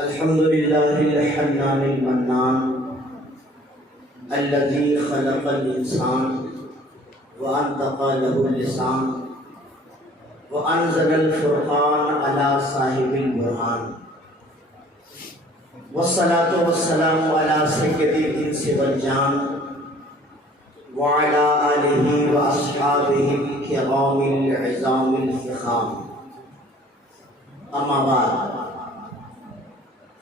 الحمد لله الحنان المنان الذي خلق الإنسان وأنطق له اللسان وأنزل الفرقان على صاحب البرهان والصلاة والسلام على سيد الإنس والجان وعلى آله وأصحابه الكرام العظام الفخام. أما بعد،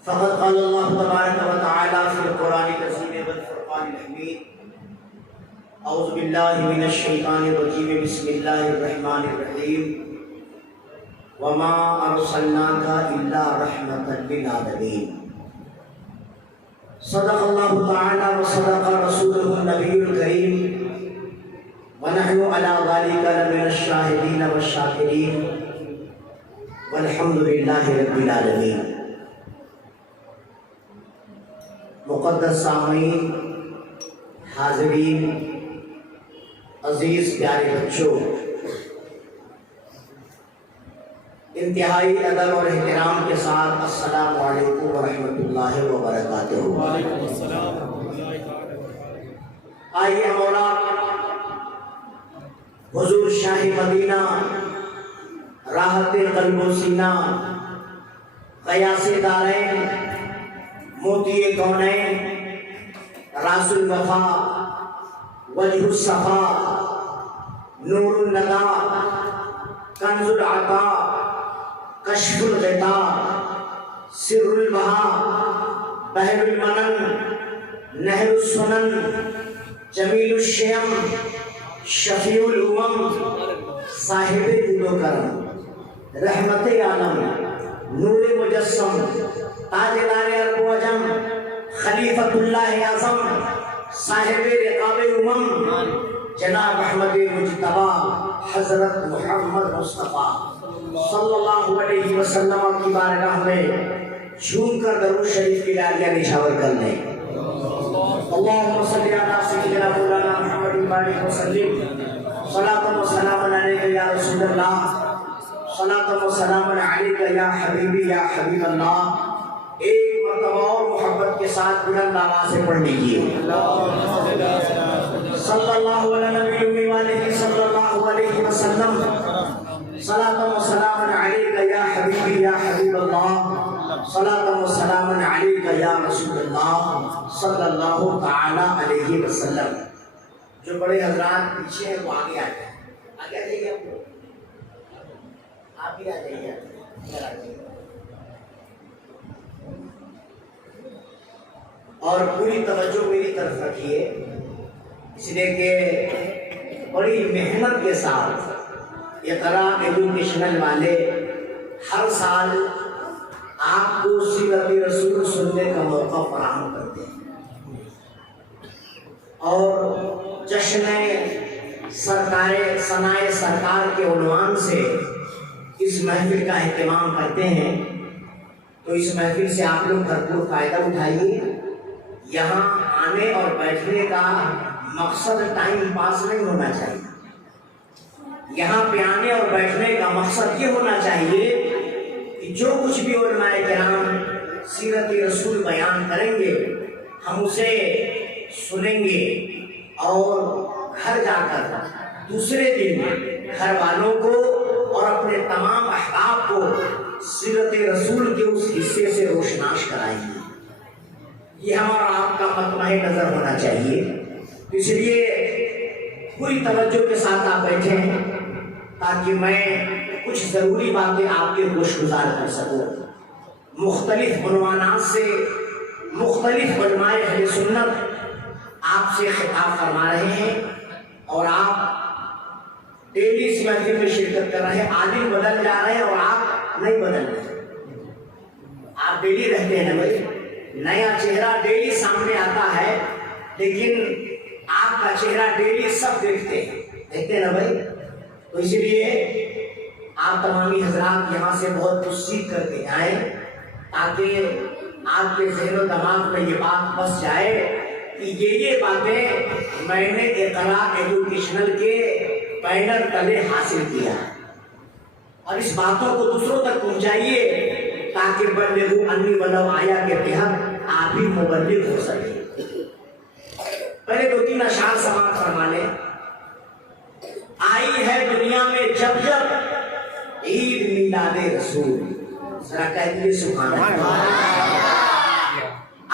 فقد قال الله تبارك وتعالى في القرآن العظيم والفرقان الحميد: أعوذ بالله من الشيطان الرجيم، بسم الله الرحمن الرحيم، وما أرسلناك إلا رحمة للعالمين. صدق الله تعالى وصدق رسوله النبي الكريم، ونحن على ذلك لمن الشاهدين والشاكرين، والحمد لله رب العالمين. مقدس سامعین، حاضرین، عزیز پیارے بچوں، انتہائی ادب اور احترام کے ساتھ السلام علیکم ورحمۃ اللہ وبرکاتہ. آئیے ہم حضور شاہ مدینہ، راحت قلب و سینہ، غیاث دارین، موتی کونین، راس الوفا، وجہ الصفا، نور الندا، کنز العطا، کشف الغطاء، سر البہا، بحر المنن، نہر السنن، جمیل الشیم، شفیع الامم، صاحب جود و کرم، رحمت عالم، نور مجسم، تاجدار عرب و عجم، خلیفۃ اللہ اعظم، صاحب رقاب امم، جناب احمد مجتبی حضرت محمد مصطفیٰ صلی اللہ علیہ وسلم کی بارگاہ میں جھوم کر درود شریف کی ڈالیاں نچھاور کر لیں. اللہم صلی علی سیدنا مولانا محمد وآلہ وسلم. صلاۃ و سلام علیک یا رسول اللہ، صلاۃ و سلام علیک یا حبیبی یا حبیب اللہ. ایک مرتبہ اور محبت کے ساتھ بلند آواز سے پڑھ لیجیے: صلی اللہ علیہ نبی والہ صلی اللہ علیہ وسلم. صلاۃ و سلام علیک یا حبیبی یا حبیب اللہ، صلاۃ و سلام علیک یا رسول اللہ صلی اللہ تعالی علیہ وسلم. جو بڑے حضرات پیچھے ہیں وہ آگے آ جائیں. آگے آ جائیے، آپ بھی آ جائیے. اور پوری توجہ میری طرف رکھیے، اس لیے کہ بڑی محنت کے ساتھ اقرا ایجوکیشنل والے ہر سال آپ کو سیرت رسول سننے کا موقع فراہم کرتے ہیں، اور جشن سرکار ثنائے سرکار کے عنوان سے اس محفل کا اہتمام کرتے ہیں. تو اس محفل سے آپ لوگ بھرپور فائدہ اٹھائیے. یہاں آنے اور بیٹھنے کا مقصد ٹائم پاس نہیں ہونا چاہیے. یہاں پہ آنے اور بیٹھنے کا مقصد یہ ہونا چاہیے کہ جو کچھ بھی علماء کرام سیرت رسول بیان کریں گے ہم اسے سنیں گے، اور گھر جا کر دوسرے دن گھر والوں کو اور اپنے تمام احباب کو سیرت رسول کے اس حصے سے روشناس کرائیں گے. یہ ہمارا آپ کا مطمع نظر ہونا چاہیے. اس لیے پوری توجہ کے ساتھ آپ بیٹھے ہیں تاکہ میں کچھ ضروری باتیں آپ کے گوش گزار کر سکوں. مختلف عنوانات سے مختلف علماء اہل سنت آپ سے خطاب فرما رہے ہیں، اور آپ ڈیلی اس محفل میں شرکت کر رہے ہیں. عالم بدل جا رہے ہیں اور آپ نہیں بدل رہے. آپ ڈیلی رہتے ہیں نا بھائی، نیا چہرہ ڈیلی سامنے آتا ہے، لیکن آپ کا چہرہ ڈیلی سب دیکھتے ہیں نا بھائی. تو اس لیے آپ تمامی حضرات یہاں سے بہت کچھ سیکھ کر کے آئیں تاکہ آپ کے ذہن و دماغ میں یہ بات بس جائے کہ یہ باتیں میں نے اقرا ایجوکیشنل کے بینر تلے حاصل کیا ہے، اور اس باتوں کو دوسروں تک پہنچائیے تاکہ بلغوا انی ولو آیا کے تحت آپ بھی مبلغ ہو سکے۔ پہلے 2-3 اشعار سماعت فرما لیں۔ آئی ہے دنیا میں جب جب عید میلاد رسول، ذرا کہہ دیجیے سبحان اللہ۔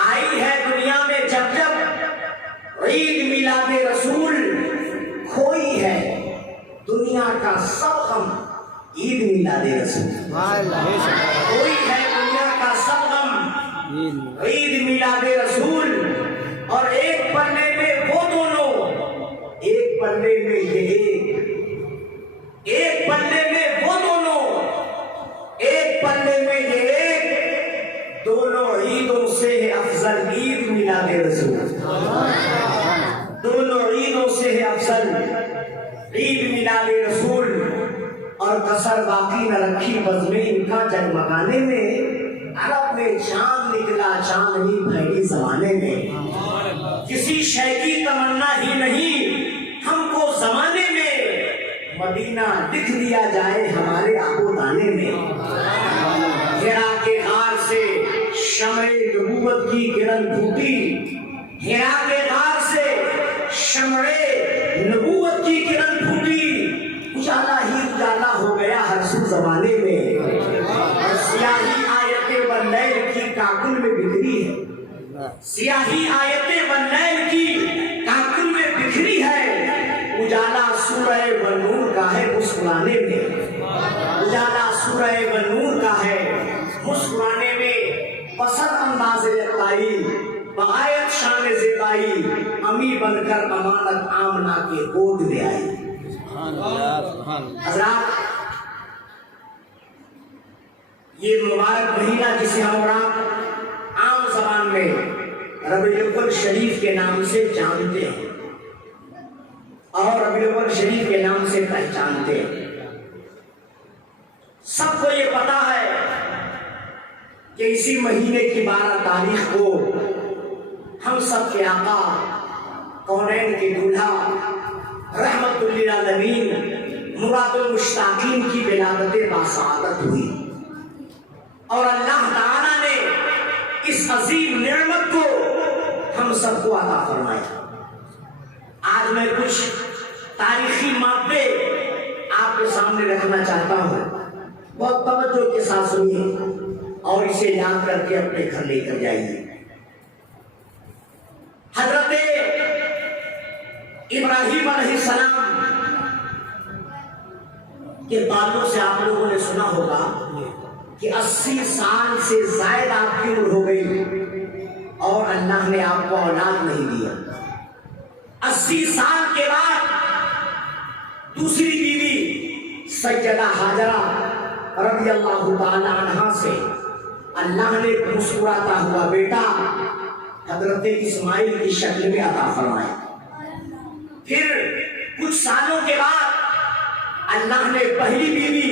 آئی ہے دنیا میں جب جب عید میلاد رسول، کھوئی ہے دنیا کا سب غم عید میلاد رسول، کوئی ہے دنیا کا سب غم عید میلاد رسول۔ اور ایک پلے میں وہ دونوں، ایک پلے میں یہ ایک پلے میں وہ دونوں، ایک پلے میں یہ ایک، دونوں عیدوں سے ہے افضل عید میلاد رسول، دونوں عیدوں سے ہے افضل عید میلاد رسول۔ اور کسر باقی نہ رکھی بزم ان کا جگمگانے میں، عرب میں چاند نکلا چاندنی پھیلی زمانے میں، کسی شے کی تمنا ہی نہیں ہم کو زمانے میں، مدینہ لکھ دیا جائے ہمارے آبو دانے میں۔ ہیرا کے غار سے شمع نبوت کی کرن پھوٹی، ہیرا کے غار سے شمع نبوت کی کرن پھوٹی، اجالا ہی اجالا ہو گیا ہر سو زمانے میں، اور سیاہی آیتیں واللیل کی کاکل میں بکھری ہے، سیاہی آیتیں واللیل کی کاکل میں بکھری ہے، اجالا سورہ والنور کا ہے مسکرانے میں، اجالا سورہ والنور کا ہے مسکرانے میں۔ پسند انداز یکتائی بغایت شان زیبائی، امی بن کر امانت آمنہ کے گود میں آئی۔ حضرات، یہ مبارک مہینہ جسے ہم عام زبان میں ربیع الاول شریف کے نام سے جانتے ہیں اور ربیع الاول شریف کے نام سے پہچانتے ہیں، سب کو یہ پتا ہے کہ اسی مہینے کی 12 تاریخ کو ہم سب کے آقا کونین کے دولہا رحمت للعالمین مراد المشتاقین کی ولادت باسعادت ہوئی، اور اللہ تعالیٰ نے اس عظیم نعمت کو ہم سب کو عطا فرمایا۔ آج میں کچھ تاریخی مادے آپ کے سامنے رکھنا چاہتا ہوں، بہت توجہ کے ساتھ سنیے اور اسے یاد کر کے اپنے گھر لے کر جائیے۔ حضرت ابراہیم علیہ السلام کے تعلق سے آپ لوگوں نے سنا ہوگا کہ 80 سال سے زائد آپ کی عمر ہو گئی اور اللہ نے آپ کو اولاد نہیں دیا۔ 80 سال کے بعد دوسری بیوی سیدہ ہاجرہ رضی اللہ تعالی عنہا سے اللہ نے مسکراتا ہوا بیٹا حضرت اسماعیل کی شکل میں عطا فرمایا۔ پھر کچھ سالوں کے بعد اللہ نے پہلی بیوی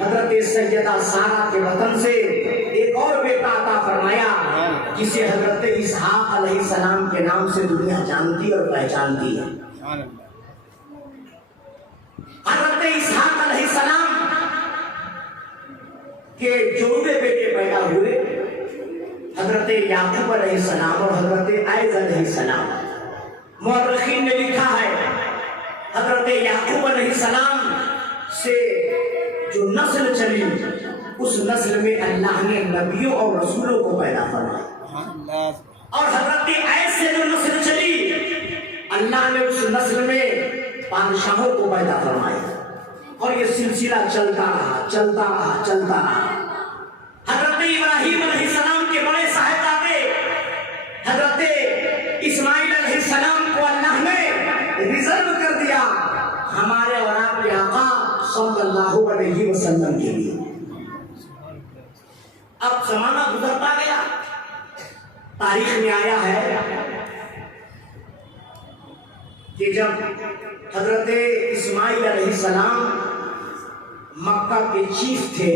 حضرت سیدہ سارہ کے وطن سے ایک اور بیٹا عطا فرمایا، جسے حضرت اسحاق علیہ السلام کے نام سے دنیا جانتی اور پہچانتی ہے۔ حضرت اسحاق علیہ السلام کے جوڑے بیٹے پیدا ہوئے، حضرت یعقوب علیہ السلام اور حضرت عیسی علیہ السلام۔ مورخین نے لکھا ہے حضرت یعقوب علیہ السلام سے جو نسل چلی، اس نسل میں اللہ نے نبیوں اور رسولوں کو پیدا فرمایا، اور حضرت عیسی سے جو نسل چلی اللہ نے اس نسل میں بادشاہوں کو پیدا فرمایا، اور یہ سلسلہ چلتا رہا چلتا رہا چلتا رہا۔ حضرت ابراہیم علیہ السلام کے بڑے صاحبزادے حضرت اسماعیل علیہ السلام کو اللہ نے ریزرو کر دیا ہمارے اور آپ کے آقا صلی اللہ علیہ وسلم کے لیے۔ اب زمانہ گزرتا گیا، تاریخ میں آیا ہے کہ جب حضرت اسماعیل علیہ السلام مکہ کے چیف تھے،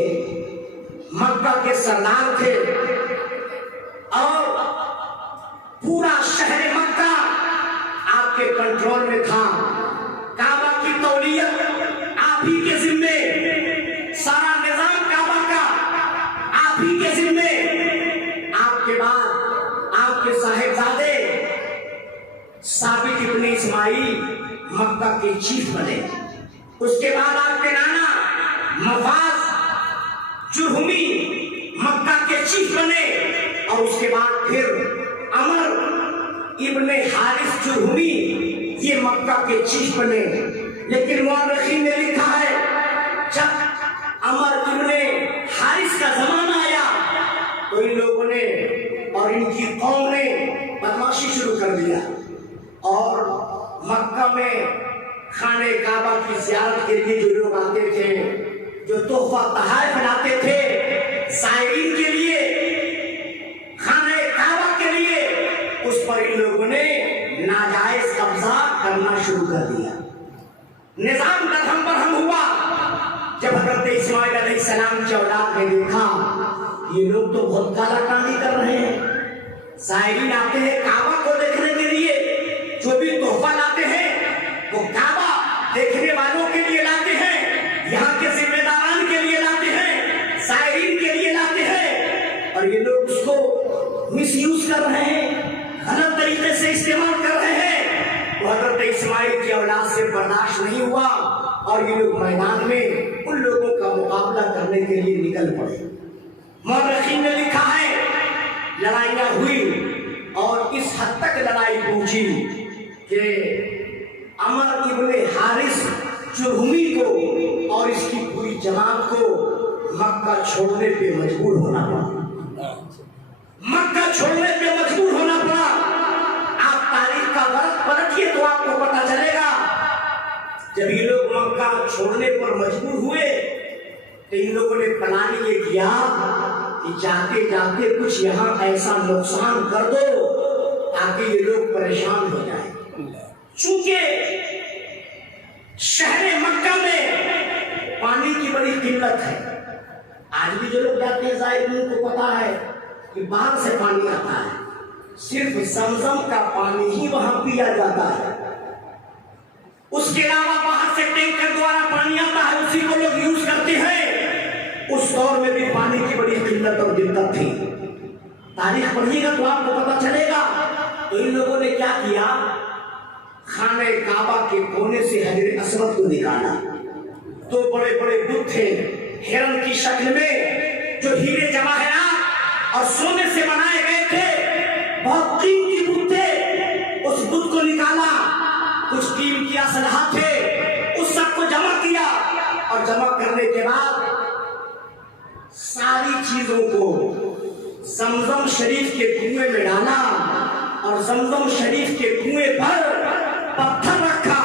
مکہ کے سردار تھے، اور پورا شہر مکہ آپ کے کنٹرول میں تھا، کعبہ کی تولیت آپ ہی کے ذمے، سارا نظام کعبہ کا آپ آپ ہی کے ذمے آپ کے بعد آپ کے صاحبزادے ثابت ابن اسماعیل مکہ کے چیف بنے، اس کے بعد آپ کے نانا مفاز جرہمی مکہ کے چیف بنے، اور اس کے بعد پھر عمر ابن حارث جرہمی یہ مکہ کے چیف بنے۔ لیکن مورخین نے لکھا ہے جب عمر ابن حارث کا زمانہ آیا تو ان لوگوں نے اور ان کی قوم نے بدماشی شروع کر دیا، اور مکہ میں خانہ کعبہ کی زیارت کے لیے جو لوگ آتے تھے، جو تحفہ تحائف لاتے تھے زائرین کے لیے، خانہ کعبہ کے لیے، اس پر ان لوگوں نے ناجائز قبضہ کرنا شروع کر دیا۔ نظام درہم برہم ہوا۔ جب حضرت اسماعیل علیہ السلام کی اولاد نے دیکھا یہ لوگ تو بہت کالا کامی کر رہے ہیں، زائرین آتے ہیں کعبہ کو دیکھنے کے لیے، جو بھی تحفہ لاتے ہیں وہ کعبہ دیکھنے والوں کے لیے لاتے ہیں، یہاں کے ذمہ داران کے لیے لاتے ہیں، زائرین کے لیے لاتے ہیں، اور یہ لوگ اس کو مس یوز کر رہے ہیں، غلط طریقے سے استعمال کر رہے ہیں۔ تو حضرت اسماعیل کی اولاد سے برداشت نہیں ہوا اور یہ لوگ میدان میں ان لوگوں کا مقابلہ کرنے کے لیے نکل پڑے۔ مورخین نے لکھا ہے لڑائیاں ہوئی اور اس حد تک لڑائی پہنچی کہ عمر ابن حارث جرہمی کو اور اس کی پوری جماعت کو مکہ چھوڑنے پہ مجبور ہونا پڑا، مکہ چھوڑنے پہ مجبور ہونا پڑا۔ آپ تاریخ کا ورق پلٹیے تو آپ کو پتہ چلے گا جب یہ لوگ مکہ چھوڑنے پر مجبور ہوئے تو ان لوگوں نے پلان یہ کیا کہ جاتے جاتے کچھ یہاں ایسا نقصان کر دو تاکہ یہ لوگ پریشان ہو جائیں۔ چونکہ شہر مکہ میں پانی کی بڑی قلت ہے، آج بھی جو لوگ جاتے ہیں زائرین کو پتا ہے کہ باہر سے پانی آتا ہے، صرف زمزم کا پانی ہی وہاں پیا جاتا ہے، اس کے علاوہ باہر سے ٹینکر دوارا پانی آتا ہے، اسی کو لوگ یوز کرتے ہیں۔ اس دور میں بھی پانی کی بڑی قلت اور دقت تھی۔ تاریخ پڑھیے گا تو آپ کو پتا چلے گا۔ تو ان لوگوں نے کیا کیا، خانہ کعبہ کے کونے سے حجر اسود کو نکالا، دو بڑے بڑے بت تھے ہرن کی شکل میں جو ہیرے جواہرات اور سونے سے بنائے گئے تھے، بہت قیمتی بت تھے۔ اس بت کو نکالا، کچھ قیمتی اسلحہ تھے، اس سب کو جمع کیا، اور جمع کرنے کے بعد ساری چیزوں کو زمزم شریف کے کنویں میں ڈالا اور زمزم شریف کے کنویں پر پتھر رکھا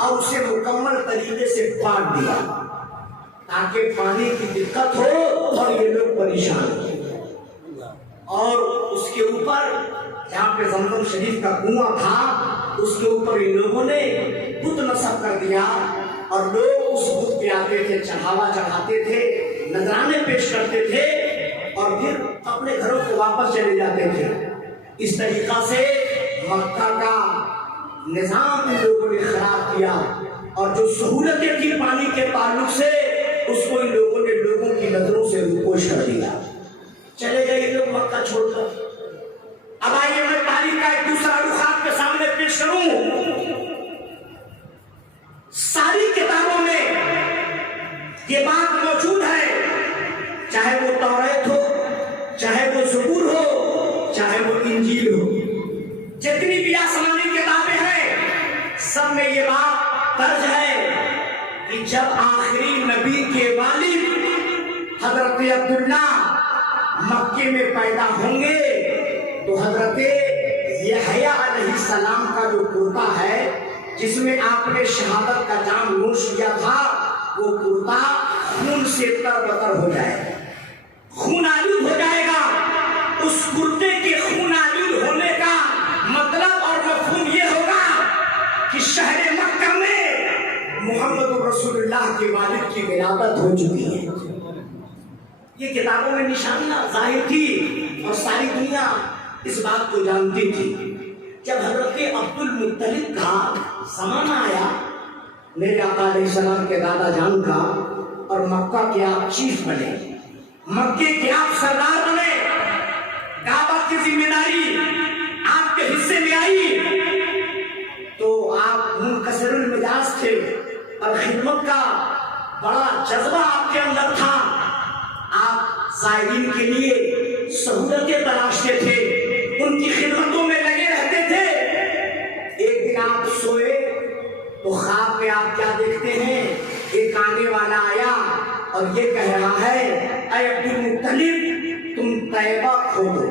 اور اسے مکمل طریقے سے پاٹ دیا تاکہ پانی کی دقت ہو اور یہ لوگ پریشان ہو۔ اور اس کے اوپر جہاں پہ زمزم شریف کا کنواں تھا اس کے اوپر ان لوگوں نے بت نصب کر دیا، اور لوگ اس بت پہ آتے تھے، چڑھاوا چڑھاتے تھے، نذرانے پیش کرتے تھے، اور پھر اپنے گھروں کو واپس چلے جاتے تھے۔ اس طریقہ سے مکہ کا نظام ان لوگوں نے خراب کیا، اور جو سہولتیں تھی پانی کے تعلق سے اس کو ان لوگوں نے لوگوں کی نظروں سے روپوش کر دیا۔ چلے گئے یہ لوگ مکہ چھوڑ کر۔ اب آئیے میں تاریخ کا ایک دوسرا رخ آپ کے سامنے پیش کروں۔ ساری کتابوں میں یہ بات موجود ہے، چاہے وہ توریت ہو، چاہے وہ زبور ہو، چاہے وہ انجیل ہو، جتنی بھی آسمانی کتابیں ہیں سب میں یہ بات درج ہے کہ جب آخری نبی کے والد حضرت عبداللہ مکے میں پیدا ہوں گے تو حضرت یحییٰ علیہ السلام کا جو کرتا ہے جس میں آپ نے شہادت کا جام نوش کیا تھا وہ کرتا خون سے تر بتر ہو جائے گا، خون آلود ہو جائے گا۔ اس کرتے کے خون آلود ہونے کا مطلب اور مفہوم یہ ہوگا کہ شہر مکہ میں محمد رسول اللہ کے والد کی ولادت ہو چکی ہے۔ یہ کتابوں میں نشانیاں ظاہر تھی اور ساری دنیا اس بات کو جانتی تھی۔ جب حضرت عبد المطلب کا زمانہ آیا، میرے آقا علیہ السلام کے دادا جان کا، اور مکہ کے آپ چیف بنے، مکے کے آپ سردار بنے، کعبہ کی ذمہ داری آپ کے حصے میں آئی تو آپ منکسر المزاج تھے اور خدمت کا بڑا جذبہ آپ کے اندر تھا. آپ زائرین کے لیے سہولتیں تلاشتے تھے، ان کی خدمتوں میں لگے رہتے تھے. ایک دن آپ سوئے تو خواب میں آپ کیا دیکھتے ہیں؟ ایک آنے والا آیا اور یہ کہہ رہا ہے اے عبد المطلب تم طیبہ کھودو.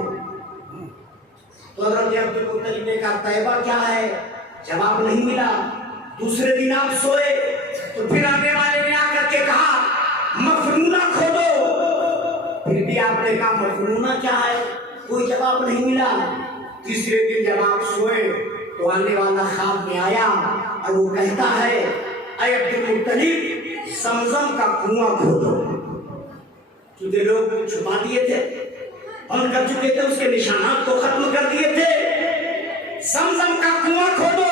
تو حضرت عبد المطلب نے کہا طیبہ کیا ہے؟ جواب نہیں ملا. دوسرے دن آپ سوئے تو پھر آنے والے نے آ کر کے کہا مفنونہ کھودو. پھر بھی آپ نے کہا مفنونہ کیا ہے؟ کوئی جواب نہیں ملا. تیسرے دن جب آپ سوئے تو آنے والا خواب میں آیا اور وہ کہتا ہے اے عبد المطلب زمزم کا کنواں کھودو. کیونکہ لوگ چھپا دیے تھے، بند کر چکے تھے، اس کے نشانات کو ختم کر دیے تھے. زمزم کا کنواں کھودو.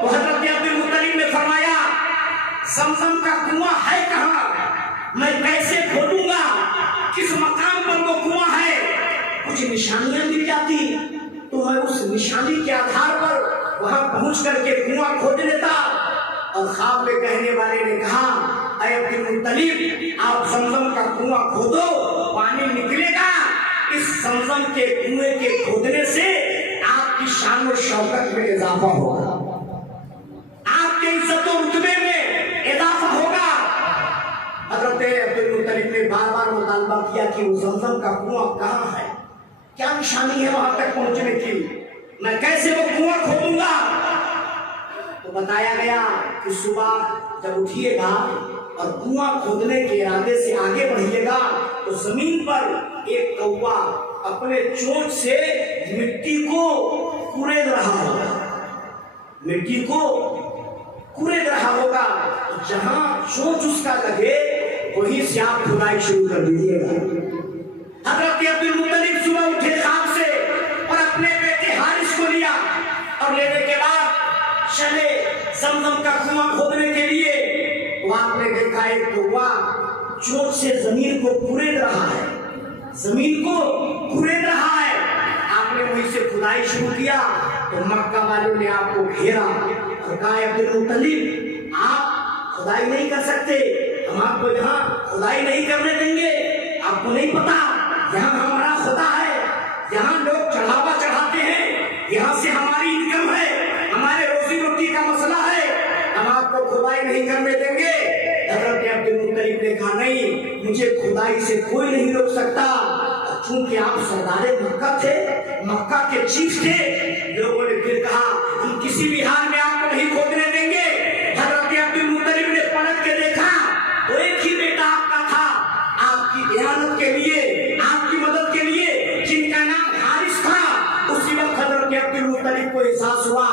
تو حضرت عبد المطلب نے فرمایا زمزم کا کنواں ہے کہاں؟ میں کیسے کھودوں گا؟ کس مقام پر وہ کنواں ہے؟ کچھ نشانیاں مل جاتی تو میں اس نشانی کے آدھار پر وہاں پہنچ کر کے کنواں کھود لیتا. اور خواب میں کہنے والے نے کہا اے عبد المطلب آپ زمزم کا کنواں کھودو، پانی نکلے گا. اس زمزم کے کنویں کے کھودنے سے آپ کی شان و شوکت میں اضافہ ہوگا، آپ کے عزت و رتبے میں اضافہ ہوگا. حضرت عبد المطلب نے بار بار مطالبہ کیا کہ وہ زمزم کا کنواں کہاں ہے، کیا نشانی ہے وہاں تک پہنچنے کی، میں کیسے وہ کنواں کھودوں گا؟ تو بتایا گیا کہ صبح جب اٹھیے گا اور کنواں کھودنے کے ارادے سے آگے بڑھیے گا تو زمین پر ایک کوا اپنے چونچ سے مٹی کو کورید رہا ہوگا، مٹی کو کورید رہا ہوگا. جہاں چونچ اس کا لگے وہیں سے آپ کھدائی شروع کر دیجیے گا. حضرت عبد المطلب صبح اٹھے خواب سے اور اپنے بیٹے حارث کو لیا اور لینے کے بعد چلے زمزم کا کنواں کھودنے کے لیے. تو آپ نے دیکھا ایک کوا چونچ سے زمین کو کورید رہا ہے، زمین کو کورید رہا ہے. آپ نے وہیں سے کھدائی شروع کیا تو مکہ والوں نے آپ کو گھیرا اور کہا عبد المطلب آپ کھدائی نہیں کر سکتے، ہم آپ کو یہاں کھدائی نہیں کرنے دیں گے. آپ کو نہیں پتا یہاں ہمارا خدا ہے، یہاں لوگ چڑھاوا چڑھاتے ہیں، یہاں سے ہماری انکم ہے، ہمارے روزی روٹی کا مسئلہ ہے، ہم آپ کو کھدائی نہیں کرنے دیں گے. حضرت عبد المطلب نے کہا نہیں، مجھے کھدائی سے کوئی نہیں روک سکتا. چونکہ آپ سردار مکہ تھے، مکہ کے چیف تھے. لوگوں نے پھر کہا ہم کسی بھی حال میں آپ کو نہیں کھودنے دیں گے. حضرت عبد المطلب نے پلٹ کے دیکھا تو ایک ہی بیٹا آپ کا تھا، آپ کی اعانت کے لیے، آپ کی مدد کے لیے، جن کا نام حارث تھا. اسی وقت حضرت عبد المطلب کو احساس ہوا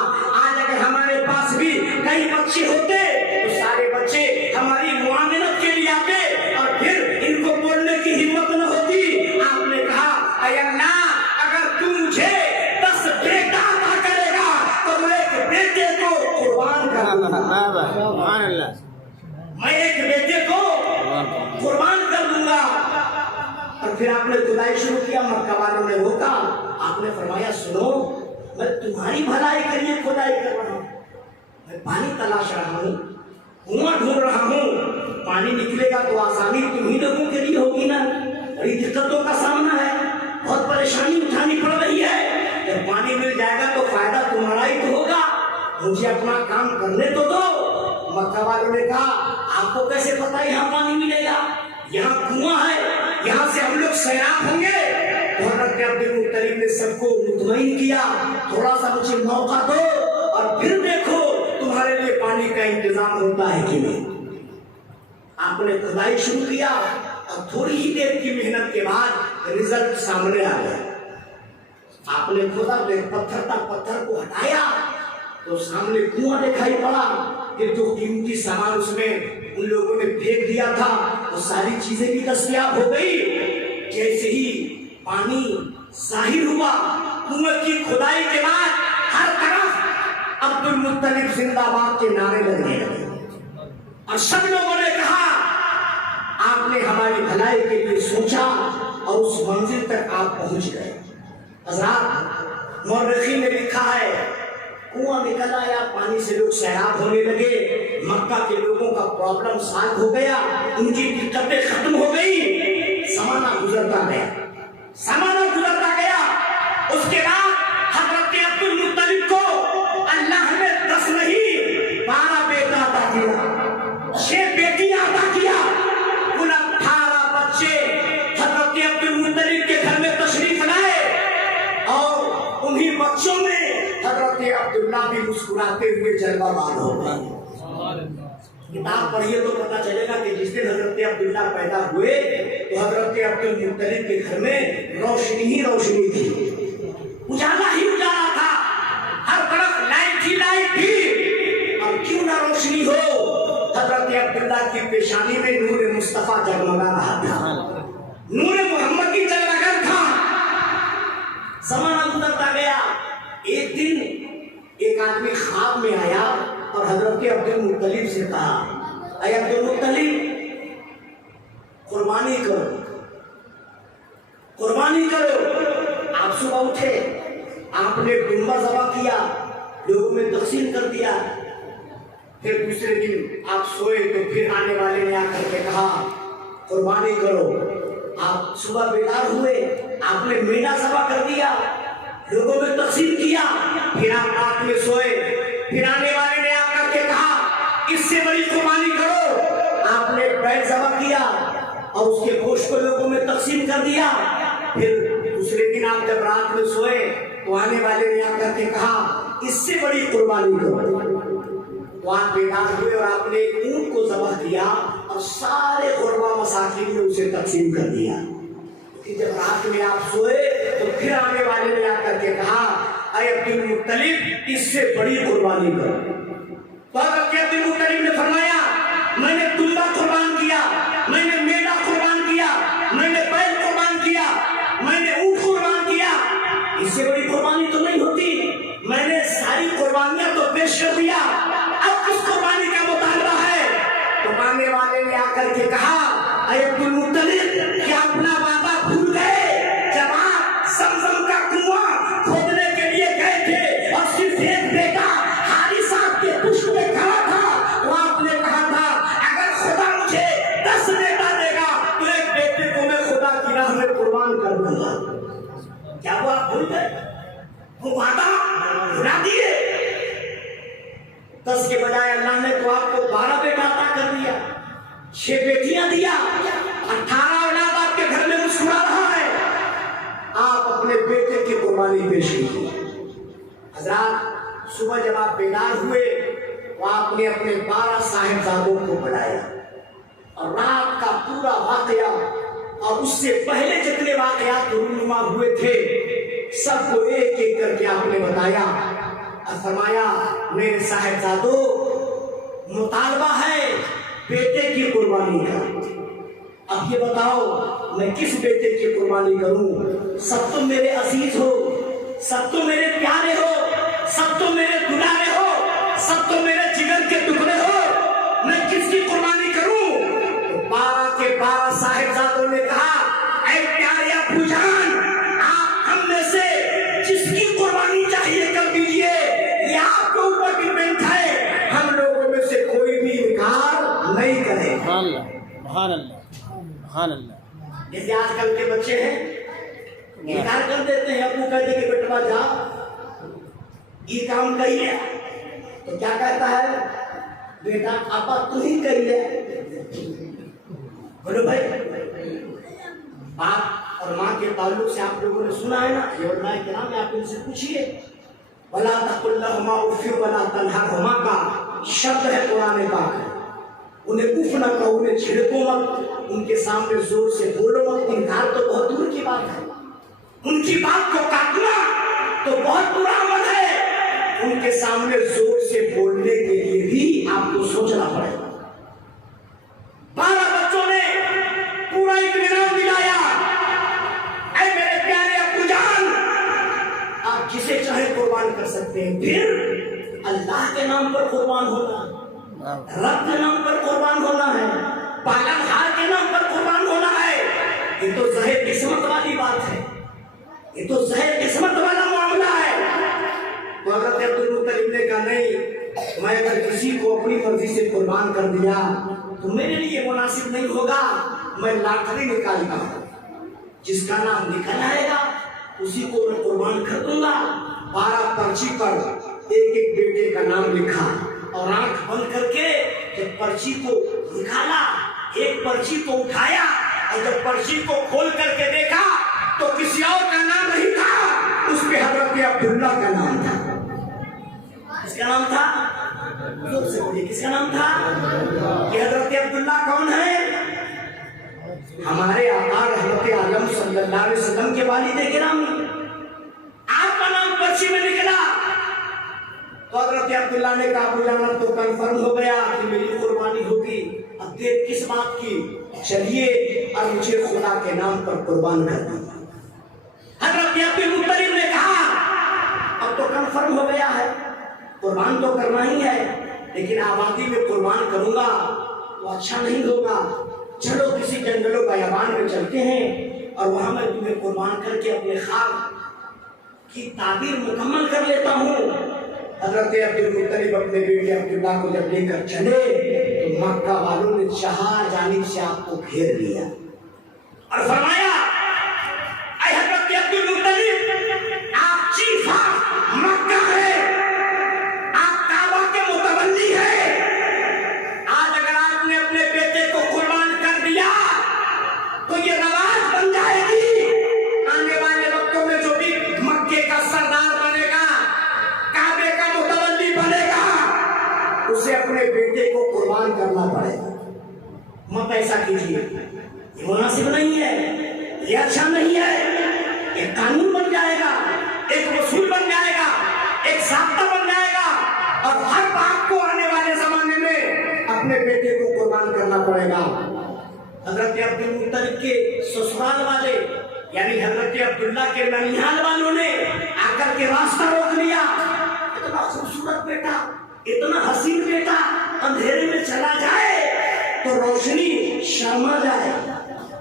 آج اگر ہمارے پاس بھی کئی بچے ہوتے تو سارے بچے ہماری معاونت کے لیے آتے اور پھر ان کو بولنے کی ہمت نہ ہوتی. آپ نے کہا اے اللہ اگر تو مجھے 10 بیٹا عطا کرے گا تو میں ایک بیٹے کو قربان کر دوں گا، میں ایک بیٹے کو قربان کر دوں گا. اور پھر آپ نے کھدائی شروع کیا. مکہ والوں نے روکا. آپ نے فرمایا سنو، میں تمہاری بھلائی کے لیے کھدائی کر رہا ہوں، میں پانی تلاش رہا ہوں، کنواں ڈھونڈ رہا ہوں. پانی نکلے گا تو آسانی تمہیں لوگوں کے لیے ہوگی نا. بڑی دقتوں کا سامنا ہے، بہت پریشانی اٹھانی پڑ رہی ہے. جب پانی مل جائے گا تو فائدہ تمہارا ہی تو ہوگا، مجھے اپنا کام کرنے تو دو. مکہ والوں نے کہا آپ کو کیسے پتا یہاں پانی ملے گا؟ یہاں کنواں ہے، یہاں سے ہم لوگ سیراب ہوں گے. حضرت عبد المطلب نے سب کو مطمئن کیا تھوڑا سا مجھے موقع دو اور پھر دیکھو تمہارے لیے پانی کا انتظام ہوتا ہے کہ نہیں. آپ نے کھدائی شروع کیا اور تھوڑی ہی دیر کی محنت کے بعد رزلٹ سامنے آ گیا. آپ نے کھودا تو ایک پتھر تھا، پتھر کو ہٹایا تو سامنے کنواں دکھائی پڑا. کہ جو قیمتی سامان اس میں ان لوگوں نے پھینک دیا تھا وہ ساری چیزیں بھی دستیاب ہو گئی. جیسے ہی پانی ظاہر ہوا کنویں کی کھدائی کے بعد ہر طرف عبد المطلب زندہ باد کے نعرے لگنے لگے اور سب لوگوں نے کہا آپ نے ہماری بھلائی کے لیے سوچا اور اس منزل تک آپ پہنچ گئے۔ حضرات مورخین نے لکھا ہے کنواں نکل آیا، پانی سے لوگ سیراب ہونے لگے، مکہ کے لوگوں کا پرابلم سالو ہو گیا، ان کی دقتیں ختم ہو گئی، زمانہ گزرتا گیا، زمانہ گزرتا گیا۔ اس کے بعد حضرت عبد المطلب کو اللہ نے 10 نہیں 12 بیٹا عطا کیا، 6 بیٹیاں عطا کیا، کل 18 بچے حضرت عبد المطلب کے گھر میں تشریف لائے، اور انہی بچوں میں حضرت عبداللہ بھی مسکراتے ہوئے جلوہ بار ہو گئے۔ کتاب پڑھیے تو پتہ چلے گا کہ جس دن حضرت عبداللہ پیدا ہوئے تو حضرت عبد المطلب کے گھر میں روشنی ہی روشنی تھی، اجالا ہی اجالا تھا، ہر طرف لائٹ ہی لائٹ تھی۔ اور کیوں نہ روشنی ہو، حضرت عبداللہ کی پیشانی میں نور مصطفیٰ جگمگا رہا تھا، نور محمد کی جگمگا تھا۔ زمانہ گزرتا گیا، ایک دن ایک آدمی خواب میں آیا اور حضرت عبد المطلب سے کہا، اے عبد المطلب قربانی کرو، قربانی کرو۔ آپ صبح اٹھے، آپ نے ڈمبا ذبح کیا، لوگوں میں تقسیم کر دیا، پھر دوسرے دن آپ سوئے تو پھر آنے والے نے آ کر کے کہا قربانی کرو۔ آپ صبح بیدار ہوئے، آپ نے مینا ذبح کر دیا، لوگوں میں تقسیم کیا، پھر آپ رات میں سوئے، پھر آنے والے نے آ کر کے کہا اس سے بڑی قربانی کرو۔ آپ نے بیل ذبح کیا اور اس کے گوشت کو لوگوں میں تقسیم کر دیا، پھر دوسرے دن آپ جب رات میں سوئے تو آنے والے نے آ کر کے کہا اس سے بڑی قربانی کرو۔ تو آپ بیدار ہوئے اور آپ نے ایک اونٹ کو ذبح کیا اور سارے غربا مساکین نے اسے تقسیم کر دیا۔ جب رات میں آپ سوئے تو پھر آنے والے نے آ کر کے کہا اے عبد المطلب اس سے بڑی قربانی کرو۔ تو حضرت عبد المطلب نے فرمایا میں نے دمبا قربان کیا، میں نے مینا قربان کیا، میں نے بیل قربان کیا، میں نے اونٹ قربان کیا، اس سے بڑی قربانی تو نہیں ہوتی، میں نے ساری قربانیاں تو پیش کر دیا، اب کس قربانی کا مطالبہ ہے؟ تو آنے والے نے آ کر کے کہا اے عبد المطلب کیا اپنا وعدہ بھول گئے جب آپ زمزم کا کنواں کھودنے کے لیے گئے تھے اور صرف ایک بیٹا حارث آپ کے پشت میں کھڑا تھا، تو آپ نے کہا تھا اگر خدا مجھے 10 بیٹا دے گا تو ایک بیٹے کو میں خدا کی راہ میں قربان کر دوں گا۔ کیا وہ آپ بھول گئے؟ وہ وعدہ بھلا دیے؟ 10 کے بجائے اللہ نے تو آپ کو 12 بیٹا عطا کر دیا، 6 بیٹیاں دیا، 18 اولاد آپ کے گھر میں مسکرا رہا ہے، آپ اپنے بیٹے کی قربانی پیش کی۔ حضرات صبح جب آپ بیدار ہوئے تو آپ نے اپنے 12 صاحبزادوں کو بلایا اور رات کا پورا واقعہ اور اس سے پہلے جتنے واقعات رونما ہوئے تھے سب کو ایک ایک کر کے آپ نے بتایا اور فرمایا میرے صاحبزادوں مطالبہ ہے بیٹے کی قربانی کا، اب یہ بتاؤ میں کس بیٹے کی قربانی کروں؟ سب تم میرے عزیز ہو، سب تم میرے پیارے ہو، سب تم میرے دلارے ہو، سب تم میرے جگر کے ٹکڑے ہو، میں کس کی قربانی کروں؟ 12 کے 12 صاحبزادوں نے کہا اے پیارے ابو جان آپ ہم میں سے جس کی قربانی چاہیے کر دیجئے، یہ آپ کے اوپر ڈیپینڈ ہے، ہم لوگوں میں سے کوئی بھی انکار نہیں کرے۔ سبحان اللہ سبحان اللہ سبحان اللہ۔ جیسے آج کل کے بچے ہیں انکار کر دیتے ہیں، ابو کہتے کہ بیٹا جا یہ کام کہی ہے تو کیا کہتا ہے بیٹا ابا تو ہی کہی ہے۔ بولو بھائی باپ اور ماں کے تعلق سے آپ لوگوں نے سنا ہے نا، یہ علماء کرام ہے، آپ ان سے پوچھئے وَلَا تَقُلْ لَهُمَا اُفٍّ وَلَا تَنْهَرْهُمَا کا شبد ہے قرآن پاک ہے، انہیں اف نہ کہو، انہیں چھڑکو مت، ان کے سامنے زور سے بولو مت، انکار تو بہت دور کی بات ہے، ان کی بات کو کاٹنا تو بہت برا عمل ہے، ان کے سامنے زور سے بولنے کے لیے بھی آپ کو سوچنا پڑے گا۔ 12 بچوں نے پورا اطمینان دلایا اے میرے پیارے ابو جان آپ جسے چاہے قربان کر سکتے ہیں، پھر اللہ کے نام پر قربان ہونا، رب کے نام پر قربان ہونا ہے، पालनहार के नाम पर कुर्बान होना है, ये तो ज़ाहिर किस्मत वाली बात है, ये तो ज़ाहिर किस्मत वाला मामला है। तो हज़रत अब्दुल मुत्तलिब ने कहा नहीं, मैं अगर किसी को अपनी मर्जी से कुर्बान कर दिया तो मेरे लिए मुनासिब नहीं होगा, मैं लॉटरी निकालता हूँ, जिसका नाम निकल आएगा उसी को मैं कुर्बान कर दूंगा। 12 पर्ची पर एक एक बेटे का नाम लिखा और आंख बंद करके जब पर्ची को निकाला, एक पर्ची को उठाया और जब पर्ची को खोल करके देखा तो किसी और का नाम नहीं था, उस पे हजरत अब्दुल्ला का नाम था। किसका नाम था? जोर से बोलिए, किसका नाम था? ये हजरत अब्दुल्ला कौन है? हमारे आका रहमत आलम सल्लल्लाहु अलैहि वसल्लम के वालिद गिरामी। आपका नाम पर्ची में निकला तो हजरत अब्दुल्ला ने कहा अबू जान तो कंफर्म हो गया कि मेरी कुर्बानी होगी, अब देर किस बात की, चलिए अब मुझे खुदा के नाम पर कुर्बान कर दो। हजरत अब्दुल मुत्तलिब ने कहा अब तो कंफर्म हो गया है, कुर्बान तो करना ही है, लेकिन आबादी में कुर्बान करूंगा तो अच्छा नहीं होगा, चलो किसी जंगलों बयाबान में चलते हैं और वहां मैं तुम्हें कुर्बान करके अपने ख्वाब की ताबीर मुकम्मल कर लेता हूँ। हजरत अब्दुल मुत्तलिब अपने बेटे अब्दुल्ला को जब लेकर चले तो मक्का वालों ने चार जानिब से आपको घेर लिया और फरमाया ऐ हजरत अब्दुल मुत्तलिब, आप चीफा मक्का है, आप काबा के मुतवल्ली है, आज अगर आपने अपने बेटे को कुर्बान कर दिया तो ये रवाज बन जाएगी, आने वाले वक्तों में जो भी मक्के का सरदार बनेगा, काबे का मुतवल्ली बनेगा, उसे अपने बेटे को कुर्बान करना पड़ेगा। मत ऐसा कीजिए, ये मुनासिब नहीं है, ये अच्छा नहीं है, एक कानून बन जाएगा, एक वसूल बन जाएगा, एक ज़ाब्ता बन जाएगा और हर बाप को आने वाले जमाने में अपने बेटे को कुर्बान करना पड़ेगा। हजरत अब्दुल मुत्तलिब के ससुराल वाले यानी हजरत अब्दुल्ला के ननिहाल वालों ने आकर के रास्ता रोक लिया। इतना खूबसूरत बेटा, इतना हसीन बेटा अंधेरे में चला जाए तो रोशनी शर्मा जाए,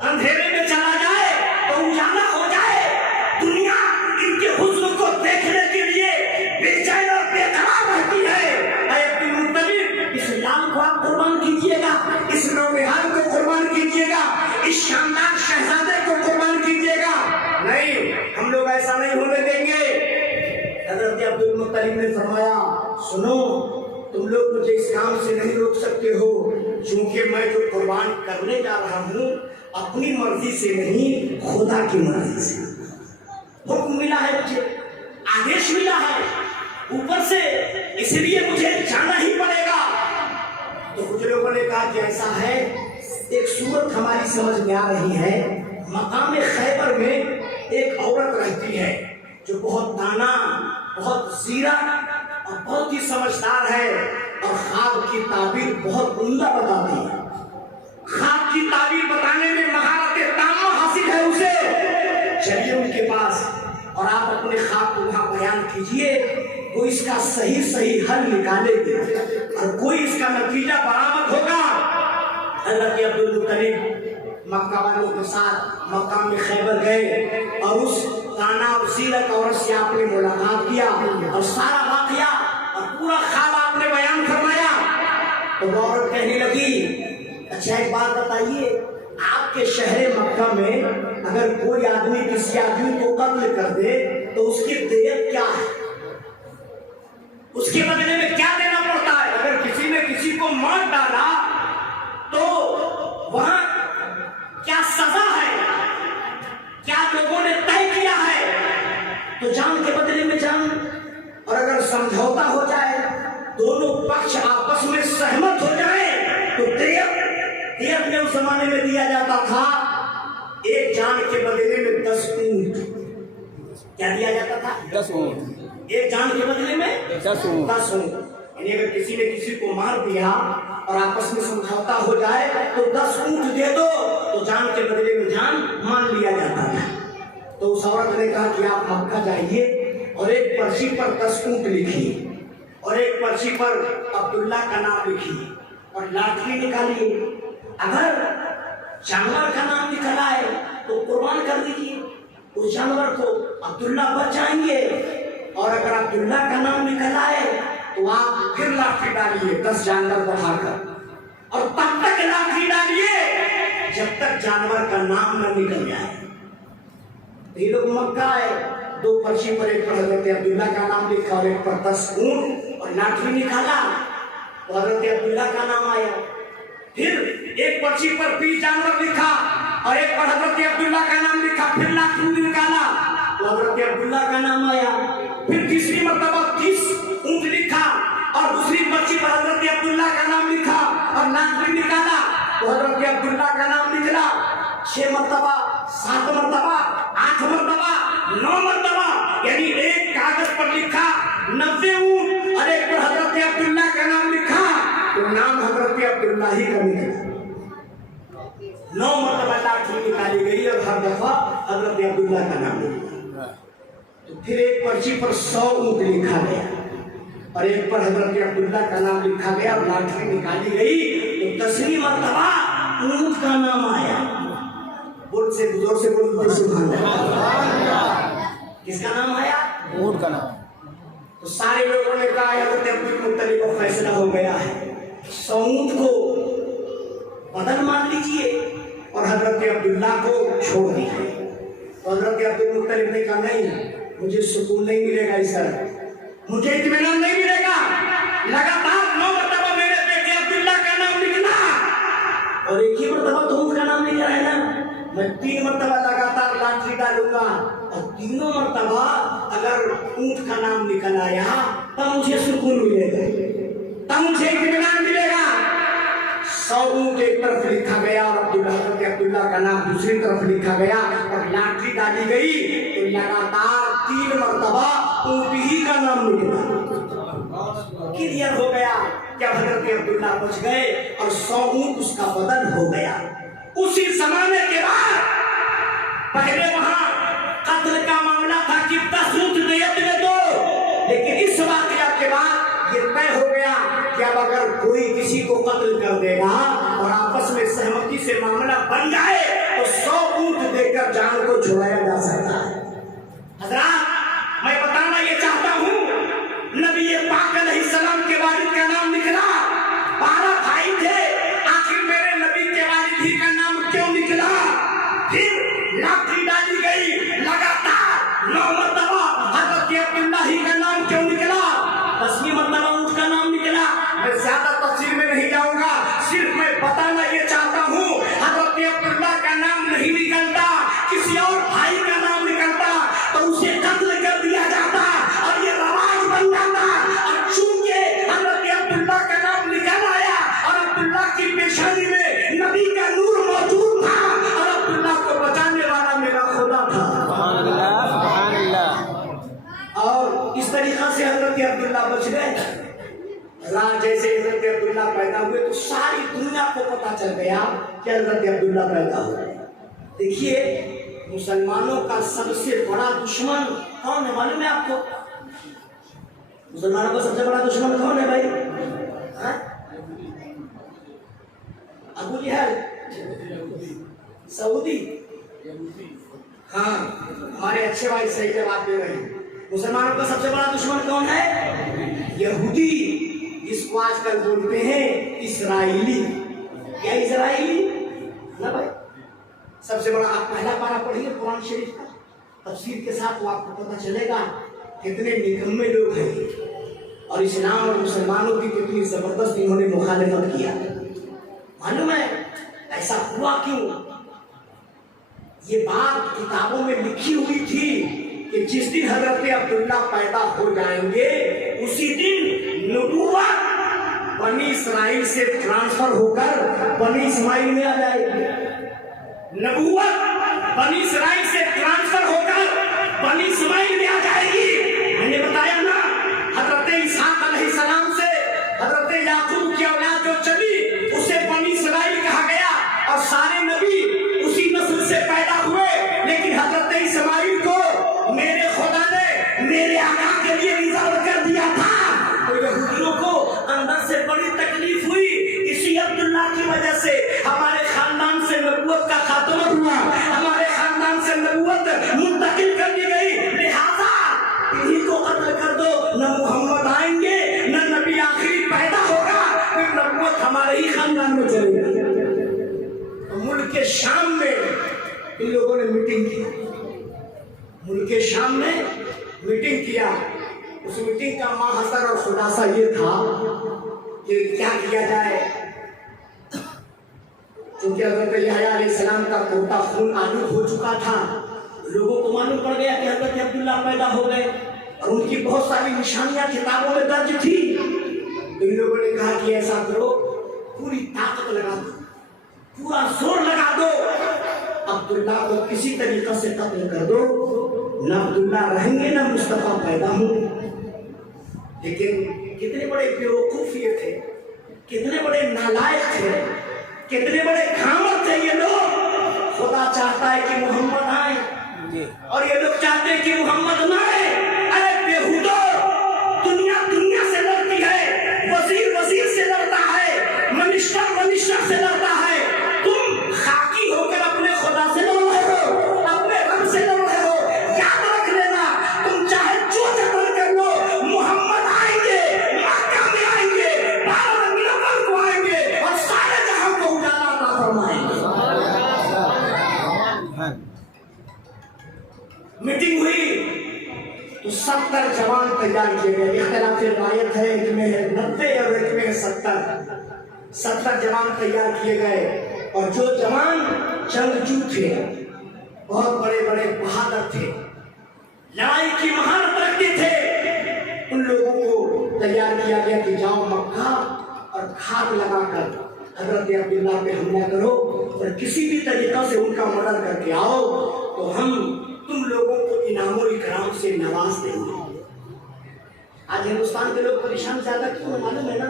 अंधेरे में चला जाए तो उजाला हो जाए, दुनिया इनके हुस्न को देखने के लिए बेचैन और बेकरार रहती है। ऐ अब्दुल मुत्तलिब, इस लाल को आप कुर्बान कीजिएगा, इस नौनिहाल को कुर्बान कीजिएगा, इस शानदार शहजादे को कुर्बान कीजिएगा। नहीं, हम लोग ऐसा नहीं होने देंगे। हजरत अब्दुल मुत्तलिब ने फरमाया सुनो, तुम लोग मुझे इस काम से नहीं रोक सकते हो, क्योंकि मैं जो कुर्बान करने जा रहा हूँ अपनी मर्जी से नहीं, खुदा की मर्जी से हुक्म मिला है, मुझे आदेश मिला है ऊपर से, इसलिए मुझे जाना ही पड़ेगा। तो कुछ लोगों ने कहा कि ऐसा है, एक सूरत हमारी समझ में आ रही है, मकाम खैबर में एक औरत रहती है जो बहुत दाना, बहुत ज़ीरक और बहुत ही समझदार है और ख्वाब की ताबीर बहुत उम्दा बताती है। ख्वाब की ताबीर बताने में महारत तामा हासिल है उसे। चलिए उनके पास और आप अपने ख्वाब को वहाँ बयान कीजिए, वो इसका सही सही हल निकालेगी और कोई इसका नतीजा बरामद होगा। हज़रत अब्दुल मुत्तलिब मक्का वालों के साथ मक्का में खैबर गए और उस ताना और सीरत औरत से आपने मुलाकात किया और सारा वाक़या और पूरा ख्वाब आपने बयान फरमाया। तो वो औरत कहने लगी अच्छा एक बात बताइए, आपके शहर मक्का में अगर कोई आदमी किसी आदमी को कत्ल कर दे तो उसकी देयत क्या है, उसके बदले में क्या देना पड़ता है? अगर किसी ने किसी को मार डाला तो वहां क्या सजा है, क्या लोगों ने तय किया है? तो जान के बदले में जान, और अगर समझौता हो जाए, दोनों पक्ष आपस में सहमत हो जाए तो देयत में उस जमाने में दिया जाता था, एक जान के बदले में 10 ऊंट। क्या दिया जाता था? 10 ऊंट। एक जान के बदले में 10 ऊंट। 10 ऊंट। यानी अगर किसी ने किसी को मार दिया और आपस में समझौता हो जाए तो 10 ऊंट दे दो, तो जान के बदले में जान मान लिया जाता था। तो उस औरत ने कहा कि आप मक्का जाइए और एक पर्ची पर 10 ऊंट लिखिए और एक पर्ची पर अब्दुल्ला का नाम लिखिए और लाटरी निकालिए अगर जानवर का नाम निकल आए तो कुर्बान कर दीजिए उस जानवर को, अब्दुल्ला बच जाएंगे। और अगर अब्दुल्ला का नाम निकल आए तो आप फिर लाठी डालिए 10 जानवर बढ़ाकर, और तब तक लाठी डालिए जब तक जानवर का नाम न निकल जाए। ये लोग मक्का आए, 2 पर्ची पर एक पर हजरत अब्दुल्ला का नाम लिखा और एक पर 10 ऊंट और लाठी निकाला तो हजरत अब्दुल्ला का नाम आया। फिर एक पर्ची पर 20 जानवर लिखा और एक पर हजरत अब्दुल्ला का नाम लिखा, फिर लाठी निकाला तो हजरत अब्दुल्ला का नाम आया। फिर तीसरी मर्तबा 30 ऊंट लिखा और दूसरी पर्ची पर हजरत अब्दुल्ला का नाम लिखा और लाठी निकाला तो हजरत अब्दुल्ला का नाम निकला। 6 मर्तबा, 7 मर्तबा, 8 मर्तबा, 9 मर्तबा, यानी एक कागज पर लिखा 90 ऊंट और एक पर हजरत अब्दुल्ला का नाम लिखा तो नाम हजरत अब्दुल्ला ही का निकला। 9 मर्तबा लाठी निकाली गई और हर दफा हजरत अब्दुल्ला का नाम निकला। तो फिर एक पर्ची पर 100 ऊंट लिखा गया और एक पर हजरत अब्दुल्ला का नाम लिखा गया और लाठी निकाली गई तो 10वीं मर्तबा ऊंट का नाम आया। बोल से जोर से बोल, सुभान अल्लाह। किसका नाम आया? ऊंट का नाम। तो सारे लोगों ने कहा हजरत अब्दुल मुत्तलिब का फैसला हो गया है, 100 ऊंट को बदल मान लीजिए और हजरत अब्दुल्ला को छोड़ दीजिए। तो हजरत अब्दुल मुत्तलिब ने कहा नहीं, मुझे सुकून नहीं मिलेगा, इस तरह मुझे इत्मीनान नहीं मिलेगा। लगातार 9 मरतबा मेरे बेटे अब्दुल्ला का नाम लिखना और एक ही मरतबा तो ऊंट का नाम लिखा है ना, मैं 3 मरतबा लगातार लाठी डालूंगा और तीनों मरतबा अगर ऊंट का नाम निकल आया तब मुझे सुकून मिलेगा, तब मुझे इत्मीनान मिलेगा। 100 ऊंट एक तरफ लिखा गया और अब्दुल्ला का नाम दूसरी तरफ लिखा गया और लाठी डाली गई तो लगातार 3 मरतबा ऊंट ही का नाम निकला। क्लियर हो गया कि हजरत अब्दुल्ला बच गए और 100 ऊंट उसका बदल हो गया। उसी जमाने के बाद पहले वहां कत्ल का मामला था कि 10 ऊंट नियत में दो, लेकिन इस वाकया के बाद ये तय हो गया कि अब अगर कोई किसी को कत्ल कर देगा और आपस में सहमति से मामला बन जाए तो 100 ऊंट देकर जान को छुड़ाया जा सकता है। हजरात, मैं बताना ये चाहता हूँ, नबी पाक अलैहिस्सलाम के वालिद का नाम निकला, 12 भाई थे, आखिर मेरे नबी के वालिद ही का नाम क्यों निकला? फिर लाठी डाली गई लगातार 9 मरतबा हजरत अब्दुल्ला ही का नाम क्यों निकला? 10वीं मरतबा ऊंट का नाम निकला। मैं ज्यादा तफसील में नहीं जाऊंगा, सिर्फ मैं बताना ये चाहता हूँ, हजरत अब्दुल्ला का नाम नहीं निकलता, किसी और भाई का नाम निकलता तो उसे कत्ल कर दिया जाता और ये रवाज बन जाता। और चूंकि हजरत अब्दुल्ला का नाम निकल आया और अब्दुल्ला की पेशानी में नबी का नूर मौजूद था और अब्दुल्ला को बचाने वाला मेरा खुदा था। और इस तरीका से हजरत अब्दुल्ला बच गए। जैसे हजरत अब्दुल्ला पैदा हुए तो सारी दुनिया को पता चल गया कि हजरत अब्दुल्ला पैदा हुए। देखिए, मुसलमानों का सबसे बड़ा दुश्मन कौन है मालूम है आपको? मुसलमानों का सबसे बड़ा दुश्मन कौन है भाई? अबू जहल, सऊदी। हाँ, हमारे अच्छे भाई सही जवाब दे रहे हैं। मुसलमानों का सबसे बड़ा दुश्मन कौन है? यहूदी, इसको आजकल बोलते हैं इस्राएली। क्या इस्राएली ना भाई? सबसे बड़ा, आप पहला पारा पढ़िए कुरान शरीफ का तफसीर के साथ, तो आपको पता चलेगा कितने निकम्मे लोग हैं और इस्लाम और मुसलमानों की कितनी जबरदस्त इन्होंने मुखालिफत किया। मालूम है ऐसा हुआ क्यों? ये बात किताबों में लिखी हुई थी कि जिस दिन हजरत अब्दुल्ला पैदा हो जाएंगे उसी दिन नबूवत बनी इस्राइल से ट्रांसफर होकर बनी इस्माइल में आ जाएगी। नबूवत बनी इस्राइल से ट्रांसफर होकर बनी इस्माइल में आ जाएगी। मैंने बताया ना, हजरत इसहाक अलैहिस्सलाम से हजरत याकूब की औलाद जो चली उसे बनी इस्राइल कहा गया और सारे नबी उसी नस्ल से पैदा हुए। लेकिन हजरत इस्माइल को मेरे खुदा ने मेरे आका के लिए रिजर्व कर दिया था। तो यहूदियों को अंदर से बड़ी तकलीफ हुई, इसी अब्दुल्ला की वजह से हमारे इन लोगों ने मीटिंग की, मुल्क शाम में मीटिंग किया। उस मीटिंग का माहसर और खुलासा ये था कि क्या किया जाए, क्योंकि हज़रत यहया अलैहिस्सलाम का पोता खून आलूद हो चुका था। लोगों को मालूम पड़ गया कि हज़रत अब्दुल्ला पैदा हो गए और उनकी बहुत सारी निशानियां किताबों में दर्ज थी। तो इन लोगों ने कहा कि ऐसा करो, पूरी ताकत लगा दो, पूरा जोर लगा दो, अब्दुल्ला को किसी तरीके से कत्ल कर दो, न अब्दुल्ला रहेंगे न मुस्तफा पैदा होंगे। लेकिन कितने बड़े बेवकूफ ये थे, कितने बड़े नालायक थे, कितने बड़े खामर थे ये लोग। खुदा चाहता है कि मोहम्मद आए और ये लोग चाहते हैं कि मोहम्मद ना आए। अरे बेहुदो, दुनिया दुनिया से लड़ती है, वजीर वजीर से लड़ता है, मिनिस्टर मिनिस्टर से लड़ता है। तुम खाकी होकर अपने खुदा से लड़ रहे हो, अपने रब से लड़ रहे हो। याद रख लेना, तुम चाहे जो जतन कर लो, मोहम्मद आएंगे, मक्का में आएंगे, बारह मिनट को आएंगे और सारे जहां को उजाला अता फरमाएंगे। मीटिंग हुई तो 70 जवान तैयार किए गए। इख्तिलाफ रिवायत है, एक में 90 और एक में 70 जवान तैयार किए गए। और जो जवान जंगजू थे, बहुत बड़े बड़े बहादुर थे, लड़ाई की महारत रखते थे, उन लोगों को तैयार किया गया कि जाओ मक्का और खाद लगाकर हजरत अब्दुल्ला पे हमला करो और किसी भी तरीका से उनका मर्डर करके आओ तो हम तुम लोगों को इनामो इकराम से नवाज देंगे। आज हिंदुस्तान के लोग परेशान ज्यादा क्यों मालूम है ना?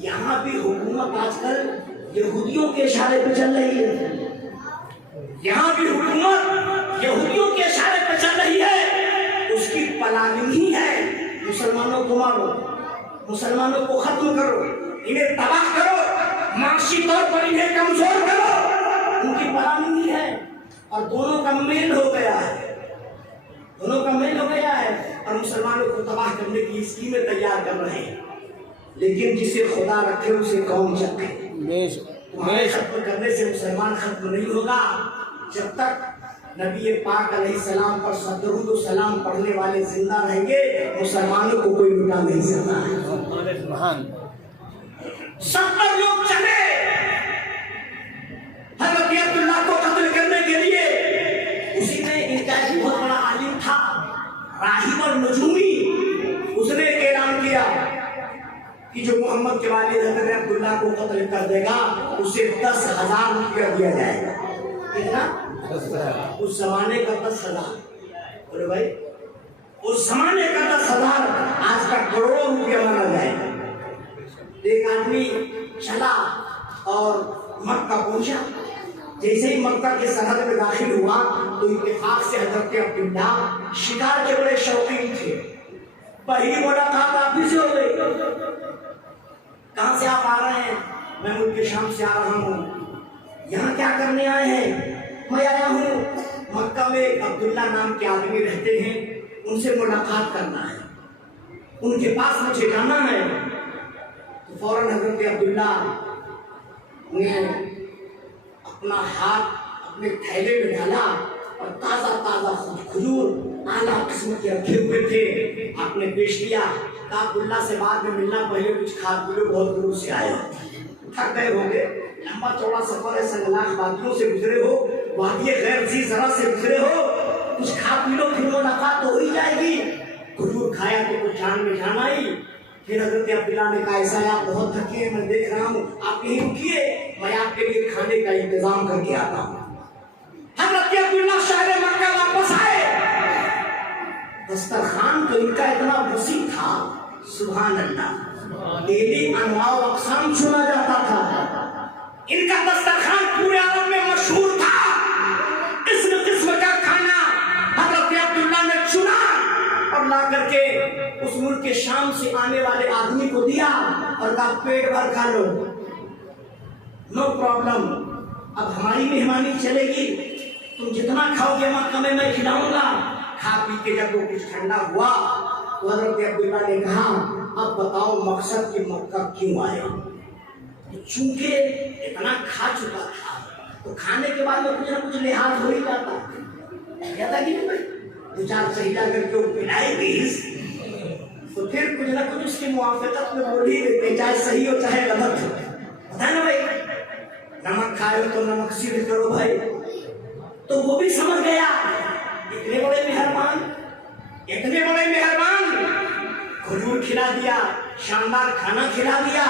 यहाँ भी हुकूमत आजकल यहूदियों के इशारे पे चल रही है। यहाँ भी हुकूमत यहूदियों के इशारे पे चल रही है। उसकी प्लानिंग ही है, मुसलमानों को मारो, मुसलमानों को खत्म करो, इन्हें तबाह करो, मानसिक तौर पर इन्हें कमजोर करो। उनकी प्लानिंग ही है और दोनों का मेल हो गया है, दोनों का मेल हो गया है और मुसलमानों को तबाह करने की स्कीमें तैयार कर रहे हैं। लेकिन जिसे खुदा रखे उसे कौन चखे। तुम्हारे खत्म करने से मुसलमान खत्म नहीं होगा। जब तक नबी पाक अलैहिस्सलाम पर सदरुद व सलाम पढ़ने वाले जिंदा रहेंगे, मुसलमानों को कोई मिटा नहीं सकता है। 70 लोग चले हज़रत अब्दुल्ला को कत्ल करने के लिए। उसी में इनका एक बहुत बड़ा आलिम था, राहिब और नजूमी। उसने एक ऐलान किया कि जो मोहम्मद के वालिद हज़रत अब्दुल्ला को कत्ल कर देगा उसे 10,000 रुपया दिया जाएगा। कितना? 10,000। उस जमाने का 10,000। बोले भाई, उस जमाने का 10,000 आज का करोड़ों रुपया माना जाएगा। एक आदमी चला और मक्का पहुंचा। जैसे ही मक्का के सरहद में दाखिल हुआ तो इत्तेफाक से हज़रत अब्दुल्ला शिकार के बड़े शौकीन थे। पहली मुलाकात आप ही से हो गई। कहाँ से आप आ रहे हैं? मैं मुल्क शाम से आ रहा हूँ। यहाँ क्या करने आए हैं? मैं आया हूँ मक्का में अब्दुल्ला नाम के आदमी रहते हैं, उनसे मुलाकात करना है, उनके पास मुझे जाना है। तो फौरन हज़रत अब्दुल्ला ने अपना हाथ अपने थैले में डाला और ताज़ा ताज़ा खजूर आला किस्म के रखे हुए थे, आपने पेश किया। अब्दुल्ला से बाद में मिलना, पहले कुछ खा पी लो, बहुत दूर से आए, थक गए होंगे, लंबा चौड़ा सफर है, संगलाख वादियों से गुजरे हो, वादिये गैर जी जरा से गुजरे हो, कुछ खा पी लो, फिर मुलाकात तो हो ही जाएगी। खजूर खाया तो कुछ जान में जान आई। फिर हज़रत अब्दुल्ला ने कहा, ऐसा आप बहुत थके हैं, मैं देख रहा हूँ, आप यहीं रुकिए, मैं आपके लिए खाने का इंतजाम करके आता हूँ। हज़रत अब्दुल्ला शहर मक्का वापस आए। दस्तरखान तो इनका इतना वसी था, सुभान अल्लाह, डेली अनवाउ अक़साम सुना जाता था। इनका दस्तरखान पूरे अरब में मशहूर था। किस्म किस्म का खाना हज़रत अब्दुल्ला ने चुना और ला करके उस मुल्क के शाम से आने वाले आदमी को दिया और कहा, पेट भर खा लो, नो प्रॉब्लम, अब हमारी मेहमानी चलेगी, तुम जितना खाओगे मक्का में मैं खिलाऊंगा। खा पी के जब वो कुछ ठंडा हुआ तो हज़रत अब्दुल्ला ने कहा, अब बताओ मकसद कि मक्का क्यों आए? चूंकि इतना खा चुका था, तो खाने के बाद में कुछ ना कुछ लिहाज हो ही जाता, कहता कि नहीं भाई, दो चार सहीला करके पिलाएगी तो फिर कुछ ना कुछ उसकी मुआफ़क़त में बोल ही देते, चाहे सही हो चाहे गलत हो। पता है ना भाई, नमक खाए हो तो नमक सिद्ध करो भाई। तो वो भी समझ गया, इतने बड़े मेहरबान, इतने बड़े मेहरबान, खजूर खिला दिया, शानदार खाना खिला दिया,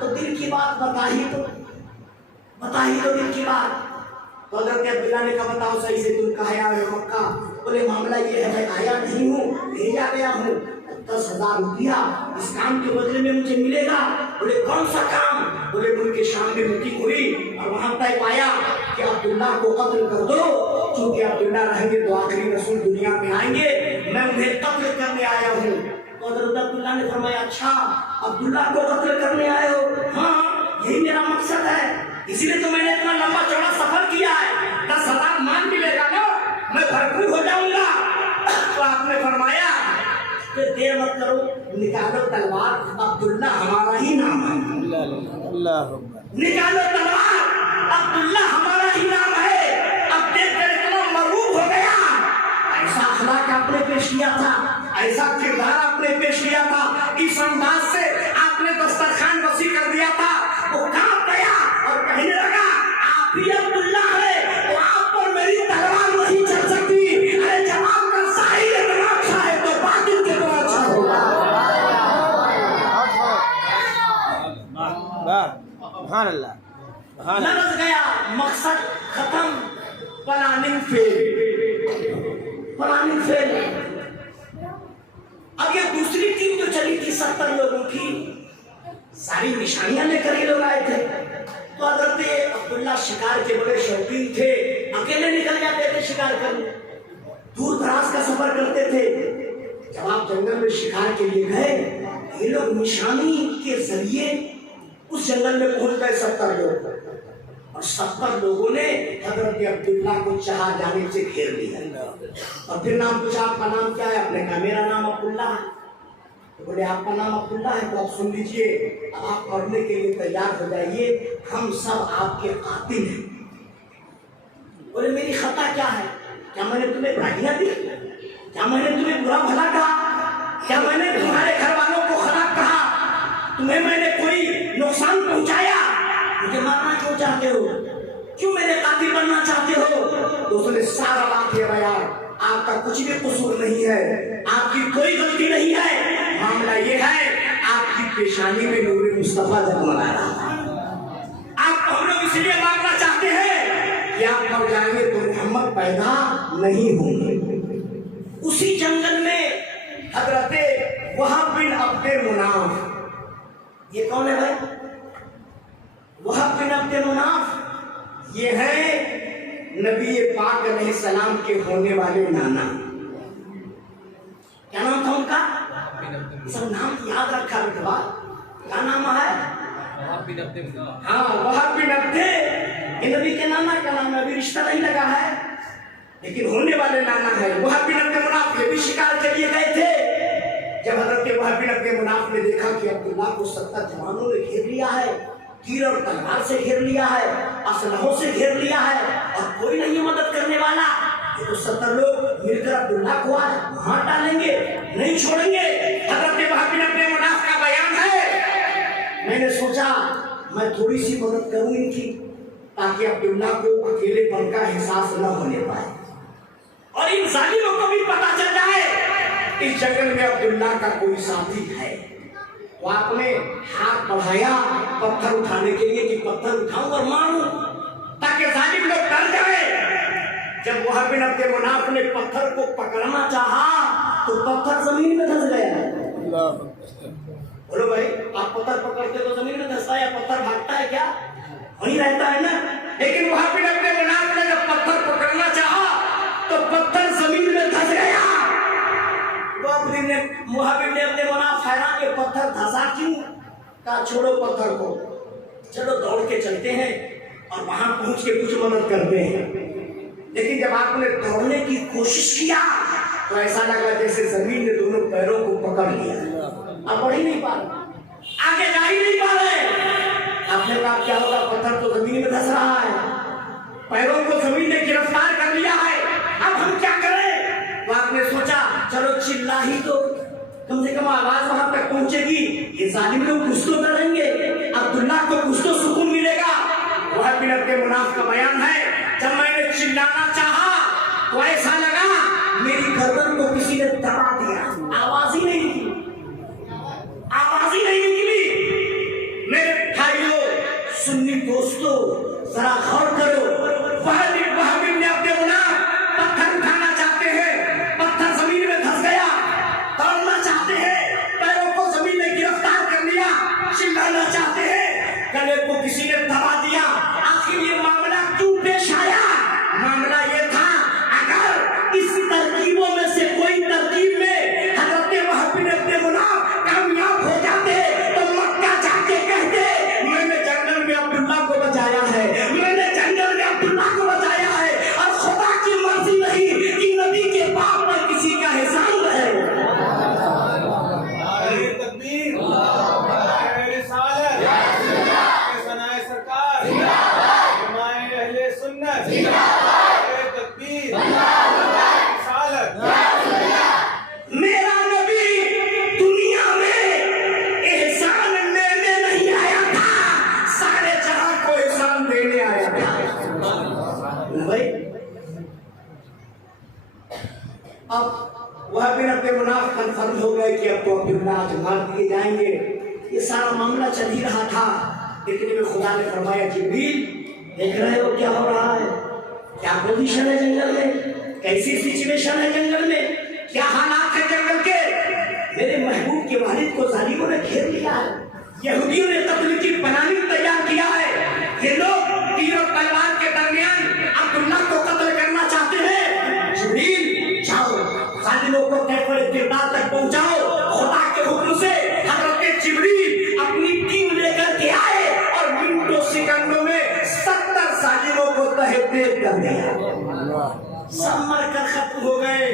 तो दिल की बात बता ही तो दिल की बात। तो हज़रत अब्दुल्ला ने कहा बताओ सही से तुम कहाँ आए हो मक्का? बोले मामला ये है मैं आया नहीं हूँ, भेजा गया हूँ, 10,000 रुपया इस काम के बदले में मुझे मिलेगा। बोले कौन सा काम? बोले मुल्क के शाम में मीटिंग हुई और वहाँ तय पाया कि अब्दुल्ला को कत्ल कर दो, क्योंकि अब्दुल्ला रहेंगे तो आखिरी रसूल दुनिया में आएंगे, मैं उन्हें कत्ल करने आया हूँ। तो हज़रत अब्दुल्ला ने फरमाया अच्छा अब्दुल्ला को कत्ल करने आए हो? हाँ यही मेरा मकसद है, इसीलिए तो मैंने इतना लंबा चौड़ा सफर किया है, 10,000 मान मिलेगा ना, मैं भरपूर हो जाऊंगा। तो आपने फरमाया कि देर मत करो, निकालो तलवार, अब्दुल्ला हमारा ही नाम है। निकालो तलवार, अब्दुल्ला हमारा ही नाम है। अब देखकर इतना मरूब हो गया, ऐसा अखलाक आपने पेश किया था, ऐसा किरदार आपने पेश किया था, इस अंदाज से आपने दस्तरखान वसी कर दिया था, वो कांप गया और कहने लगा आप ही अब्दुल्ला है, तो आप पर मेरी तलवार नहीं चल सकती। अरे जवाब का साहिल इतना अच्छा है तो बातिल कितना अच्छा होगा। लरज़ गया, मकसद खत्म, प्लानिंग फेल। अब ये दूसरी टीम जो चली थी 70 लोगों की, सारी निशानियां लेकर ये लोग आए थे। तो हज़रत अब्दुल्ला शिकार के बड़े शौकीन थे, अकेले निकल जाते थे शिकार करने, दूर दराज का सफर करते थे। जब आप जंगल में शिकार के लिए गए, ये लोग निशानी के जरिए उस जंगल में पहुंच गए 70 लोग, और 70 लोगों ने हज़रत अब्दुल्ला को चाह जाने से घेर लिया। और फिर नाम पूछा आपका नाम क्या है? आपने कहा मेरा नाम अब्दुल्ला है। तो बोले आपका नाम अब्दुल्ला है तो आप सुन लीजिए, अब आप पढ़ने के लिए तैयार हो जाइए, हम सब आपके कातिल हैं। बोले मेरी खता क्या है? क्या मैंने तुम्हें गालियां दी? क्या मैंने तुम्हें बुरा भला कहा? क्या मैंने तुम्हारे घर वालों को खराब कहा? तुम्हें मैंने कोई नुकसान पहुंचाया? मुझे मारना क्यों चाहते हो? क्यों मेरे कातिल बनना चाहते हो? तो उसने सारा बात किया यार, आपका कुछ भी कसूर नहीं है, आपकी कोई गलती नहीं है, मामला ये है आपकी पेशानी में नूर मुस्तफा जगमगा रहा है। आप हम लोग इसलिए मारना चाहते हैं कि आप मर जाएंगे तो मोहम्मद पैदा नहीं होंगे। उसी जंगल में हजरत वहाब बिन अब्दे मुनाफ, ये कौन है भाई? वहाब बिन अब्दे मुनाफ ये है नबी पाक अलैहिस्सलाम के होने वाले नाना। क्या नाम था उनका? सब नाम याद रखा बेटा। क्या नाम है? हाँ वहाब बिन अब्दे, ये नबी के नाना का नाम है, अभी रिश्ता नहीं लगा है लेकिन होने वाले नाना है। वहाब बिन अब्दे मुनाफ ये भी शिकार के लिए गए थे। जब हजरत वहाब बिन अब्दे मुनाफ ने देखा कि अब्दुल्ला को 70 जवानों ने घेर लिया है, तीर और तलवार से घेर लिया है, असलहों से घेर लिया है, और कोई नहीं मदद करने वाला, ये तो 70 लोग मिलकर अब्दुल्ला को आज वहां डालेंगे, नहीं छोड़ेंगे। हजरत वहाब बिन अब्दे मुनाफ का बयान है, मैंने सोचा मैं थोड़ी सी मदद करूं इनकी, ताकि अब्दुल्ला को अकेलेपन का एहसास न होने पाए और इन जालिमों को भी पता चल जाए इस जंगल में अब्दुल्ला का कोई साथी है। तो आपने हाथ बढ़ाया पत्थर उठाने के लिए कि पत्थर उठाऊं और मारूं, ताकि जालिम लोग डर जाए। जब वहाब बिन अब्दे मुनाफ ने पत्थर को पकड़ना चाहा तो पत्थर जमीन में धंस गया। बोलो भाई, आप पत्थर पकड़ते तो जमीन में धंसता है या पत्थर भागता है? क्या वहीं रहता है ना। लेकिन वहाब बिन अब्दे मुनाफ ने जब पत्थर पकड़ना चाहा तो पत्थर जमीन में धंस गया। वहाब बिन अब्दे मुनाफ हैरान, ये पत्थर धंसा क्यों? कहा छोड़ो पत्थर को, चलो दौड़ के चलते हैं और वहां पहुंच के कुछ मदद करते हैं। लेकिन जब आपने दौड़ने की कोशिश किया तो ऐसा लगा जैसे जमीन ने दोनों पैरों को पकड़ लिया, अब बढ़ ही नहीं पा रहे, आगे जा ही नहीं पा रहे। आपने कहा क्या होगा, पत्थर तो जमीन में धंस रहा है। पैरों को जमीन ने गिरफ्तार कर लिया है, अब हम क्या करें? तो आपने सोचा चलो चिल्ला ही दो, कम से कम आवाज वहां तक पहुंचेगी, ये जालिम लोग कुछ तो डरेंगे, अब्दुल्ला को कुछ तो सुकून मिलेगा। वह बिन अब्दे मुनाफ का बयान है, जब मैंने चिल्लाना चाहा तो ऐसा लगा मेरी गर्दन को किसी ने दबा दिया, आवाज ही नहीं निकली, आवाज ही नहीं निकली। मेरे भाइयों, सुन्नी दोस्तों, जरा गौर करो, वह बिन अब्दे मुनाफ पत्थर उठाना चाहते हैं, पत्थर जमीन में धंस गया, दौड़ना चाहते हैं, पैरों को जमीन ने गिरफ्तार कर लिया, चिल्लाना चाहते हैं, गले को किसी ने दबा दिया। आखिर ये मामला क्यों पेश आया? मामला ये था, अगर इस तरकीबों में से कोई तरकीब में हजरत वहाब बिन अब्दे मुनाफ कामयाब हो जाते तो मक्का जाके कहते मैंने जंगल में अब्दुल्ला को बचाया है, मैंने जंगल में अब्दुल्ला को बचाया है, और खुदा की मर्जी नहीं कि नबी के बाप पर किसी का एहसान है। तकबीर, रिसालत, सनाए सरकार, हिमाए अहले सुन्नत, तकबीर, रिसालत। मेरा नबी दुनिया में एहसान लेने नहीं आया था, सारे जहां को एहसान देने आया था। भाई अब वह बिन अब्दे मुनाफ कन्फर्म हो गए कि अब तो अब्दुल्ला आज मार दिए जाएंगे। ये सारा मामला चल ही रहा था, इतने में खुदा ने फरमाया जिब्रील, देख रहे हो क्या हो रहा है, क्या पोजीशन है जंगल में, कैसी सिचुएशन है जंगल में, क्या हालात है जंगल के। मेरे महबूब के वालिद को जालिमों ने घेर लिया है, यहूदियों ने कत्ल की प्लानिंग तैयार किया है, ये लोग तीर और तलवार के दरमियान अब्दुल्ला को कत्ल करना चाहते हैं। जिब्रील जाओ, जालिमों को कैफर किरदार तक पहुंचाओ। खुदा के हुक्म से हजरत जिब्रील अपनी टीम लेकर के आए और मिनटों सेकंडों में 70 जालिमों को तहरीर कर दिया, सब मरकर खत्म हो गए।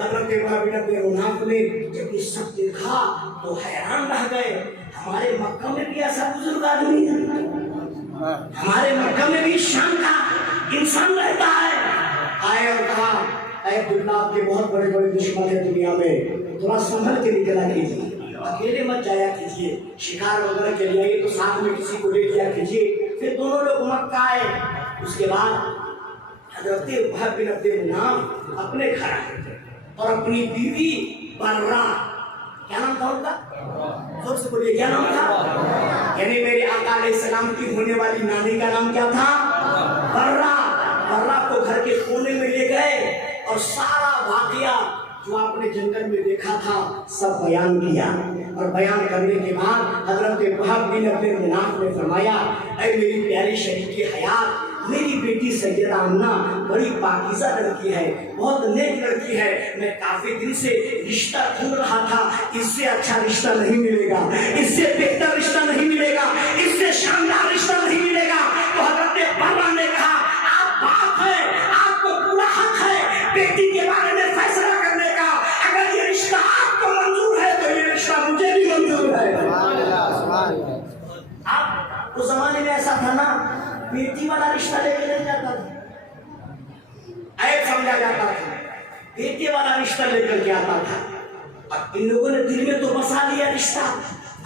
हजरत वहाब बिन अब्दे मुनाफ ने जब ये सब देखा तो हैरान रह गए, हमारे मक्का में भी ऐसा बुजुर्ग आदमी है, हमारे मक्का में भी शान का इंसान रहता है। आए और कहा, अब्दुल्ला आपके बहुत बड़े बड़े दुश्मन है दुनिया में, थोड़ा संभल के निकला कीजिए, अकेले मत जाया कीजिए, शिकार वगैरह के लिए आइए तो साथ में किसी को ले लिया कीजिए। फिर दोनों लोग मक्का आए। उसके बाद हजरत वहाब बिन अब्दे मुनाफ अपने घर आए और अपनी बीवी बर्रा, क्या नाम था उनका, जोर से बोलिए क्या नाम था, यानी मेरे आका अलैहिस्सलाम की होने वाली नानी का नाम क्या था, बर्रा। बर्रा को घर के कोने में ले गए और सारा वाकया जो आपने जंगल में देखा था सब बयान किया। और बयान करने के बाद हजरत वहाब बिन अब्दे मुनाफ ने फरमाया, ऐ मेरी प्यारी शरीकी हयात, मेरी बेटी सैयदा आमना बड़ी पाकीज़ा लड़की है, बहुत नेक लड़की है, मैं काफी दिन से रिश्ता ढूंढ रहा था, इससे अच्छा रिश्ता नहीं मिलेगा, इससे बेहतर रिश्ता नहीं मिलेगा, इससे शानदार रिश्ता नहीं मिलेगा। तो हजरत बर्रा ने कहा, आप बाप है, आपको पूरा हक है बेटी के बारे में फैसला करने का, अगर ये रिश्ता आपको मंजूर है तो ये रिश्ता मुझे भी मंजूर है। आप उस जमाने में ऐसा था ना, बेटी वाला रिश्ता लेके नहीं जाता था, ऐप समझा जाता था, बेटे वाला रिश्ता लेकर के आता था। अब इन लोगों ने दिल में तो बसा लिया रिश्ता,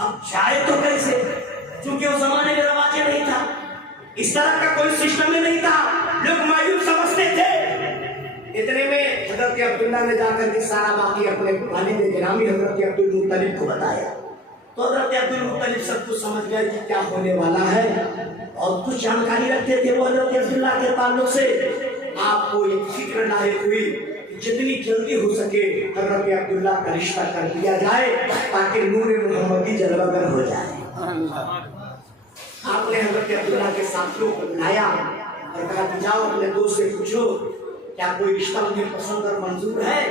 अब जाए तो कैसे, क्योंकि उस जमाने में रवाज नहीं था, इस तरह का कोई सिस्टम ही नहीं था, लोग मायूस समझते थे। इतने में हजरत अब्दुल्ला ने जाकर के सारा बाकी अपने वालिद गिरामी हजरत अब्दुल मुत्तलिब को बताया। तो हजरत अब्दुल मुत्तलिब सब कुछ समझ गए कि क्या होने वाला है, और कुछ जानकारी रखते थे वो हजरत अब्दुल्ला के ताल्लुक से। आपको एक फिक्र लायक हुई, जितनी जल्दी हो सके हजरत अब्दुल्ला का रिश्ता कर दिया जाए ताकि नूर मोहम्मदी जलवागर हो जाए। आपने हजरत अब्दुल्ला के साथियों को बुलाया और कहा कि जाओ अपने दोस्त से पूछो क्या कोई रिश्ता मुझे पसंद और मंजूर है,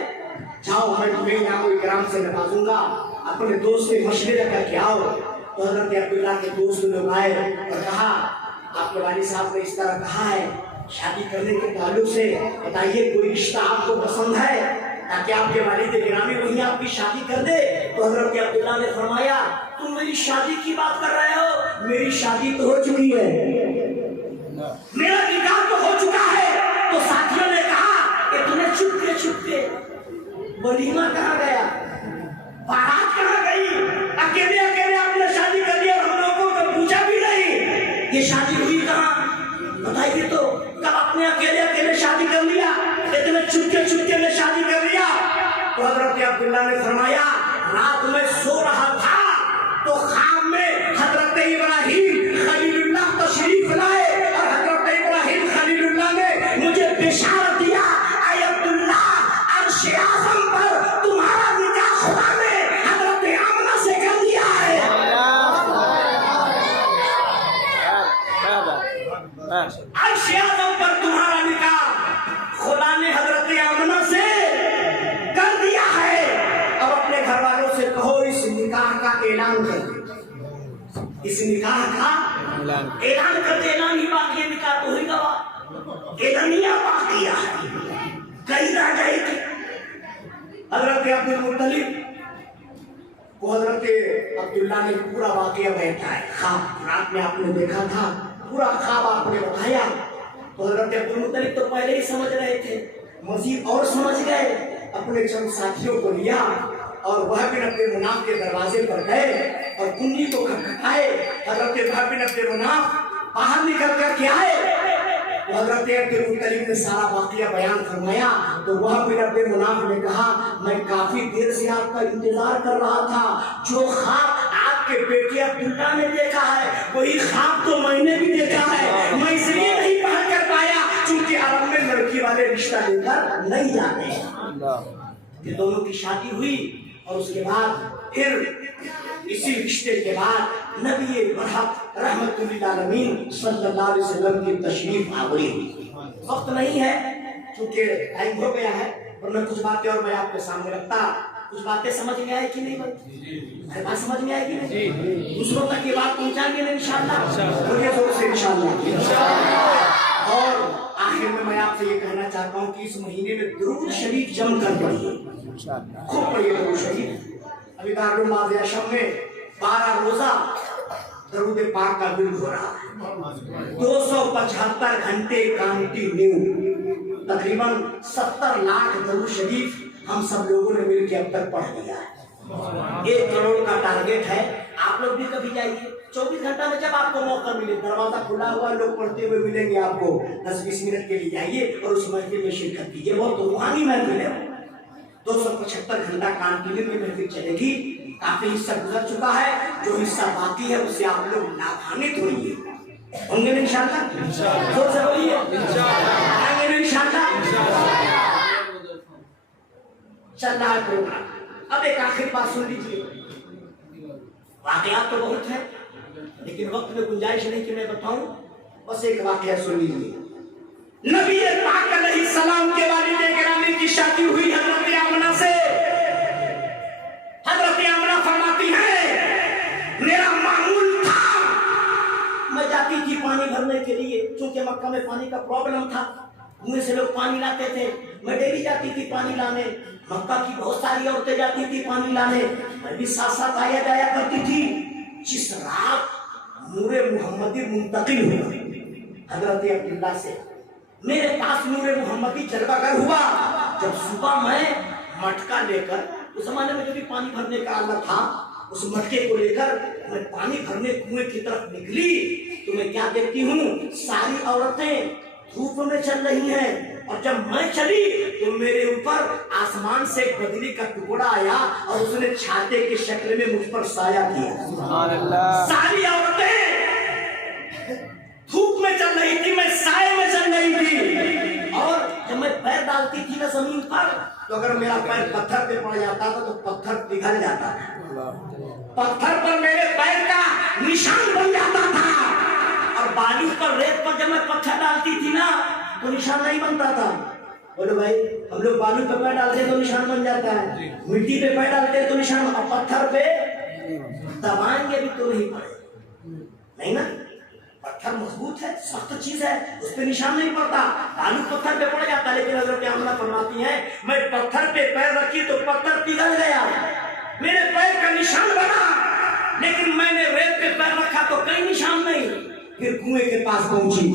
जाओ मैं तुम्हें इनाम इकराम से नवाजूंगा, अपने दोस्त से मशवरा करके आओ। तो हजरत अब्दुल्ला के दोस्त लोग आए और कहा, आपके वालिद साहब ने इस तरह कहा है, शादी करने के ताल्लुक से बताइए कोई रिश्ता आपको पसंद है ताकि आपके वालिद गिरामी वहीं आपकी शादी कर दे। तो हजरत अब्दुल्ला ने फरमाया, तुम मेरी शादी की बात कर रहे हो, मेरी शादी तो हो चुकी है, मेरा निकाह तो हो चुका वलीमा कहाँ गया, बारात कहाँ गई? अकेले अकेले आपने शादी कर लिया और हम लोगों को पूछा भी नहीं ये शादी हुई कहाँ? बताइए तो, कब आपने अकेले अकेले शादी कर लिया? इतने चुपके चुपके में शादी कर लिया? तो हजरत अब्दुल्ला ने फरमाया रात में सो रहा था तो ख्वाब में हजरत इब्राहिम खलीलुल्लाह तशरीफ लाए और हजरत इब्राहिम खलीलुल्लाह ने मुझे बिशारत दिया, ऐ अब्दुल्ला अर्श आज़म पर तुम्हारा निकाह खुदा ने हजरत आमना से कर दिया है। अर्श आज़म पर तुम्हारा निकाह खुदा ने हजरत आमना से कर दिया है। अब अपने घर वालों से कहो इस निकाह का ऐलान कर दे, इस निकाह का ऐलान कर दे। ऐलान ही बाकी है, निकाह तो ही गवा, ऐलानिया बाकी है, कहीं ना गए थे। हजरत अब्दुल मुत्तलिब को हजरत अब्दुल्ला ने पूरा वाकया बताया, ख्वाब रात में आपने देखा था, पूरा ख्वाब आपने बताया। तो हजरत अब्दुल मुत्तलिब तो पहले ही समझ रहे थे, मजीद और समझ गए। अपने चंद साथियों को लिया और वह बिन अब्दे मुनाफ के दरवाजे पर गए और कुंडी को खटखटाए। हजरत वह बिन अब्दे मुनाफ बाहर निकल कर के आए। तो हजरत अब्दुल मुत्तलिब ने सारा वाकया बयान फरमाया। तो वह बिन अब्दे मुनाफ ने कहा मैं काफी देर से आपका इंतजार कर रहा था, जो ख्वाब आपके बेटे अब्दुल्ला ने देखा है वही ख्वाब तो मैंने भी देखा है। मैं इसलिए नहीं पढ़ कर पाया क्योंकि अरब में लड़की वाले रिश्ता लेकर नहीं जाते। ये दोनों की शादी हुई और उसके बाद फिर इसी रिश्ते के बाद नबी बरहक रहमतुल्लिल आलमीन सल्लल्लाहु अलैहि वसल्लम की तशरीफ आवरी हुई। वक्त नहीं है क्योंकि टाइम हो गया है, वरना कुछ बातें और मैं आपके सामने रखता। कुछ बातें समझ में आए कि नहीं भाई? अरे बात समझ में आएगी नहीं? दूसरों तक ये बात पहुंचाएंगे ना इंशाअल्लाह, बोलिए जोर से इंशाअल्लाह। और आखिर में मैं आपसे ये कहना चाहता हूँ कि इस महीने में दुरूद शरीफ जम कर पढ़िए, खूब पढ़िए दुरूद शरीफ। अभी दारुल माज़िया शब में 12 रोजा दरूद पाक का विर्द हो रहा है, 275 घंटे कंटिन्यू, तकरीबन 70 लाख दरूद शरीफ हम सब लोगों ने मिलकर अब तक पढ़ लिया है। 1 करोड़ का टारगेट है। आप लोग भी कभी जाइए, 24 घंटा में जब आपको मौका मिले, दरवाजा खुला हुआ, लोग पढ़ते हुए मिलेंगे आपको, 10-20 मिनट के लिए जाइए और उस महफिल में शिरकत कीजिए। बहुत रूहानी महफिल है। 275 घंटा कंटिन्यू में महफिल चलेगी। काफी हिस्सा गुजर चुका है, जो हिस्सा बाकी है उससे आप लोग लाभान्वित होंगे होंगे इंशाअल्लाह। जोर से बोलिए इंशाअल्लाह। चल रहा है प्रोग्राम। अब एक आखिरी बात सुन लीजिए। वाकयात तो बहुत है लेकिन वक्त में गुंजाइश नहीं कि मैं बताऊं, बस एक वाकया सुन लीजिए। नबी पाक अलैहिस्सलाम के वालिद गिरामी की शादी हुई हजरत आमना से। हजरत आमना फरमाती है मेरा मामूल था, मैं जाती थी पानी भरने के लिए, क्योंकि मक्का में पानी का प्रॉब्लम था, कुएं से लोग पानी लाते थे, मैं डेली जाती थी पानी लाने। मक्का की बहुत सारी औरतें जाती थी पानी लाने, मैं भी साथ साथ आया जाया करती थी। जिस रात नूरे मुहम्मदी मुंतकिल हुआ हजरत अब्दुल्ला से, मेरे पास नूरे मुहम्मदी जलवागर हुआ। जब सुबह मैं मटका लेकर, उस जमाने में जो भी पानी भरने का आला था, उस मटके को लेकर मैं पानी भरने कुएं की तरफ निकली तो मैं क्या देखती हूँ, सारी औरतें धूप में चल रही हैं। और जब मैं चली तो मेरे ऊपर आसमान से बदली का टुकड़ा आया और उसने छाते के शक्ल में मुझ पर साया किया। सारी औरतें धूप में चल रही थी, मैं साए में चल रही थी। और जब मैं पैर डालती थी ना जमीन पर, तो अगर मेरा पैर पत्थर पे पड़ जाता था तो पत्थर पिघल जाता था, पत्थर पर मेरे पैर का निशान बन जाता था। और बालू पर, रेत पर जब मैं पत्थर डालती थी ना तो निशान नहीं बनता था। बोलो भाई, हम लोग बालू पे पैर डालते तो निशान बन जाता है, मिट्टी पे पैर डालते तो निशान, और पत्थर पे दबाएंगे भी तो नहीं पड़े, नहीं ना। पत्थर मजबूत है, सख्त चीज है, उस पे निशान नहीं पड़ता। बालू पत्थर पे पड़ जाता है। लेकिन हजरत आमना फरमाती है मैं पत्थर पे पैर रखी तो पत्थर पिघल गया, मेरे पैर का निशान बना। लेकिन मैंने रेत पे पैर रखा तो कहीं निशान नहीं। फिर कुएं के पास पहुंची।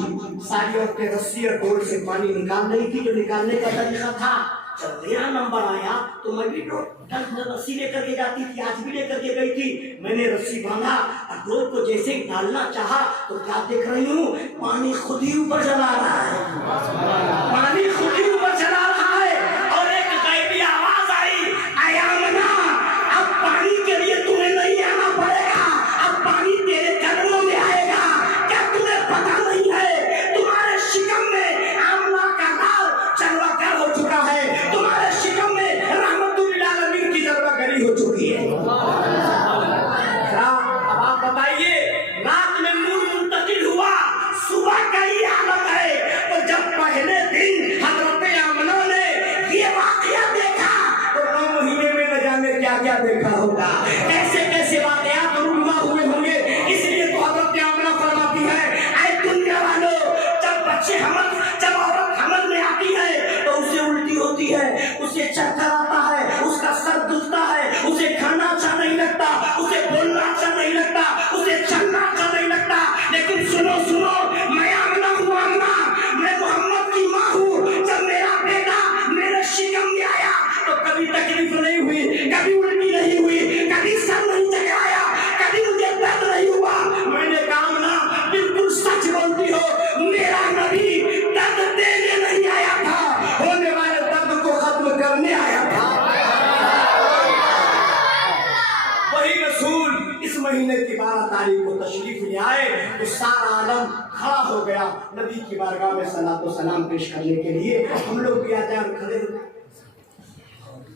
सारी औरतें रस्सी और डोर से पानी निकाल रही थी, जो निकालने का तरीका था। जब मेरा नंबर आया तो मैं भी रस्सी लेकर के जाती थी, आज भी लेकर के गई थी। मैंने रस्सी बांधा और डोर को जैसे ही डालना चाहा तो क्या देख रही हूँ, पानी खुद ही ऊपर चला रहा है, पानी खुद ही ऊपर चला रहा है। और एक गैबी आवाज आई, आयामना, अब पानी के लिए तुम्हें नहीं आना पड़ेगा, अब पानी तेरे कदमों में आएगा। क्या तुम्हें पता नहीं है, तुम्हारे शिकम में आमला का लाल चरवाकर हो चुका है, तुम्हारे शिकम में रहमतुल्लिल आलमीन की जलवागरी हो चुकी है। अब आप बताइए, रात में नूर मुंतकिल हुआ, सुबह का ये आलम है। तो जब पहले दिन हजरत आमना ने ये वाकया देखा तो 9 महीने में न जाने क्या क्या देखा होगा, कैसे कैसे वाकयात रूबा हुए होंगे। इसलिए तो हजरत आमना फरमाती है, ऐ दुनिया वालों, जब औरत हमल में आती है तो उसे उल्टी होती है, उसे चक्कर आता है, उसका सर दुखता है, उसे खाना अच्छा नहीं लगता, उसे बोलना अच्छा नहीं लगता, उसे चलना अच्छा नहीं लगता। लेकिन सुनो सुनो, मैं आमना हूँ, आमना, मैं मोहम्मद की माँ हूँ। जब मेरा बेटा मेरे शिकम में आया तो कभी तकलीफ नहीं हुई, कभी उल्टी नहीं हुई, कभी सर नहीं चकराया, कभी मुझे दर्द नहीं हुआ। मैंने कहा, आमना बिल्कुल सच बोलती हो, मेरा नबी दर्द देने नहीं आया था, होने वाले दर्द को खत्म करने आया था। वही रसूल इस महीने की 12 तारीख को तशरीफ ले आए तो सारा आलम खड़ा हो गया नबी की बारगाह में सलातो सलाम पेश करने के लिए। हम लोग भी आ जाए, खड़े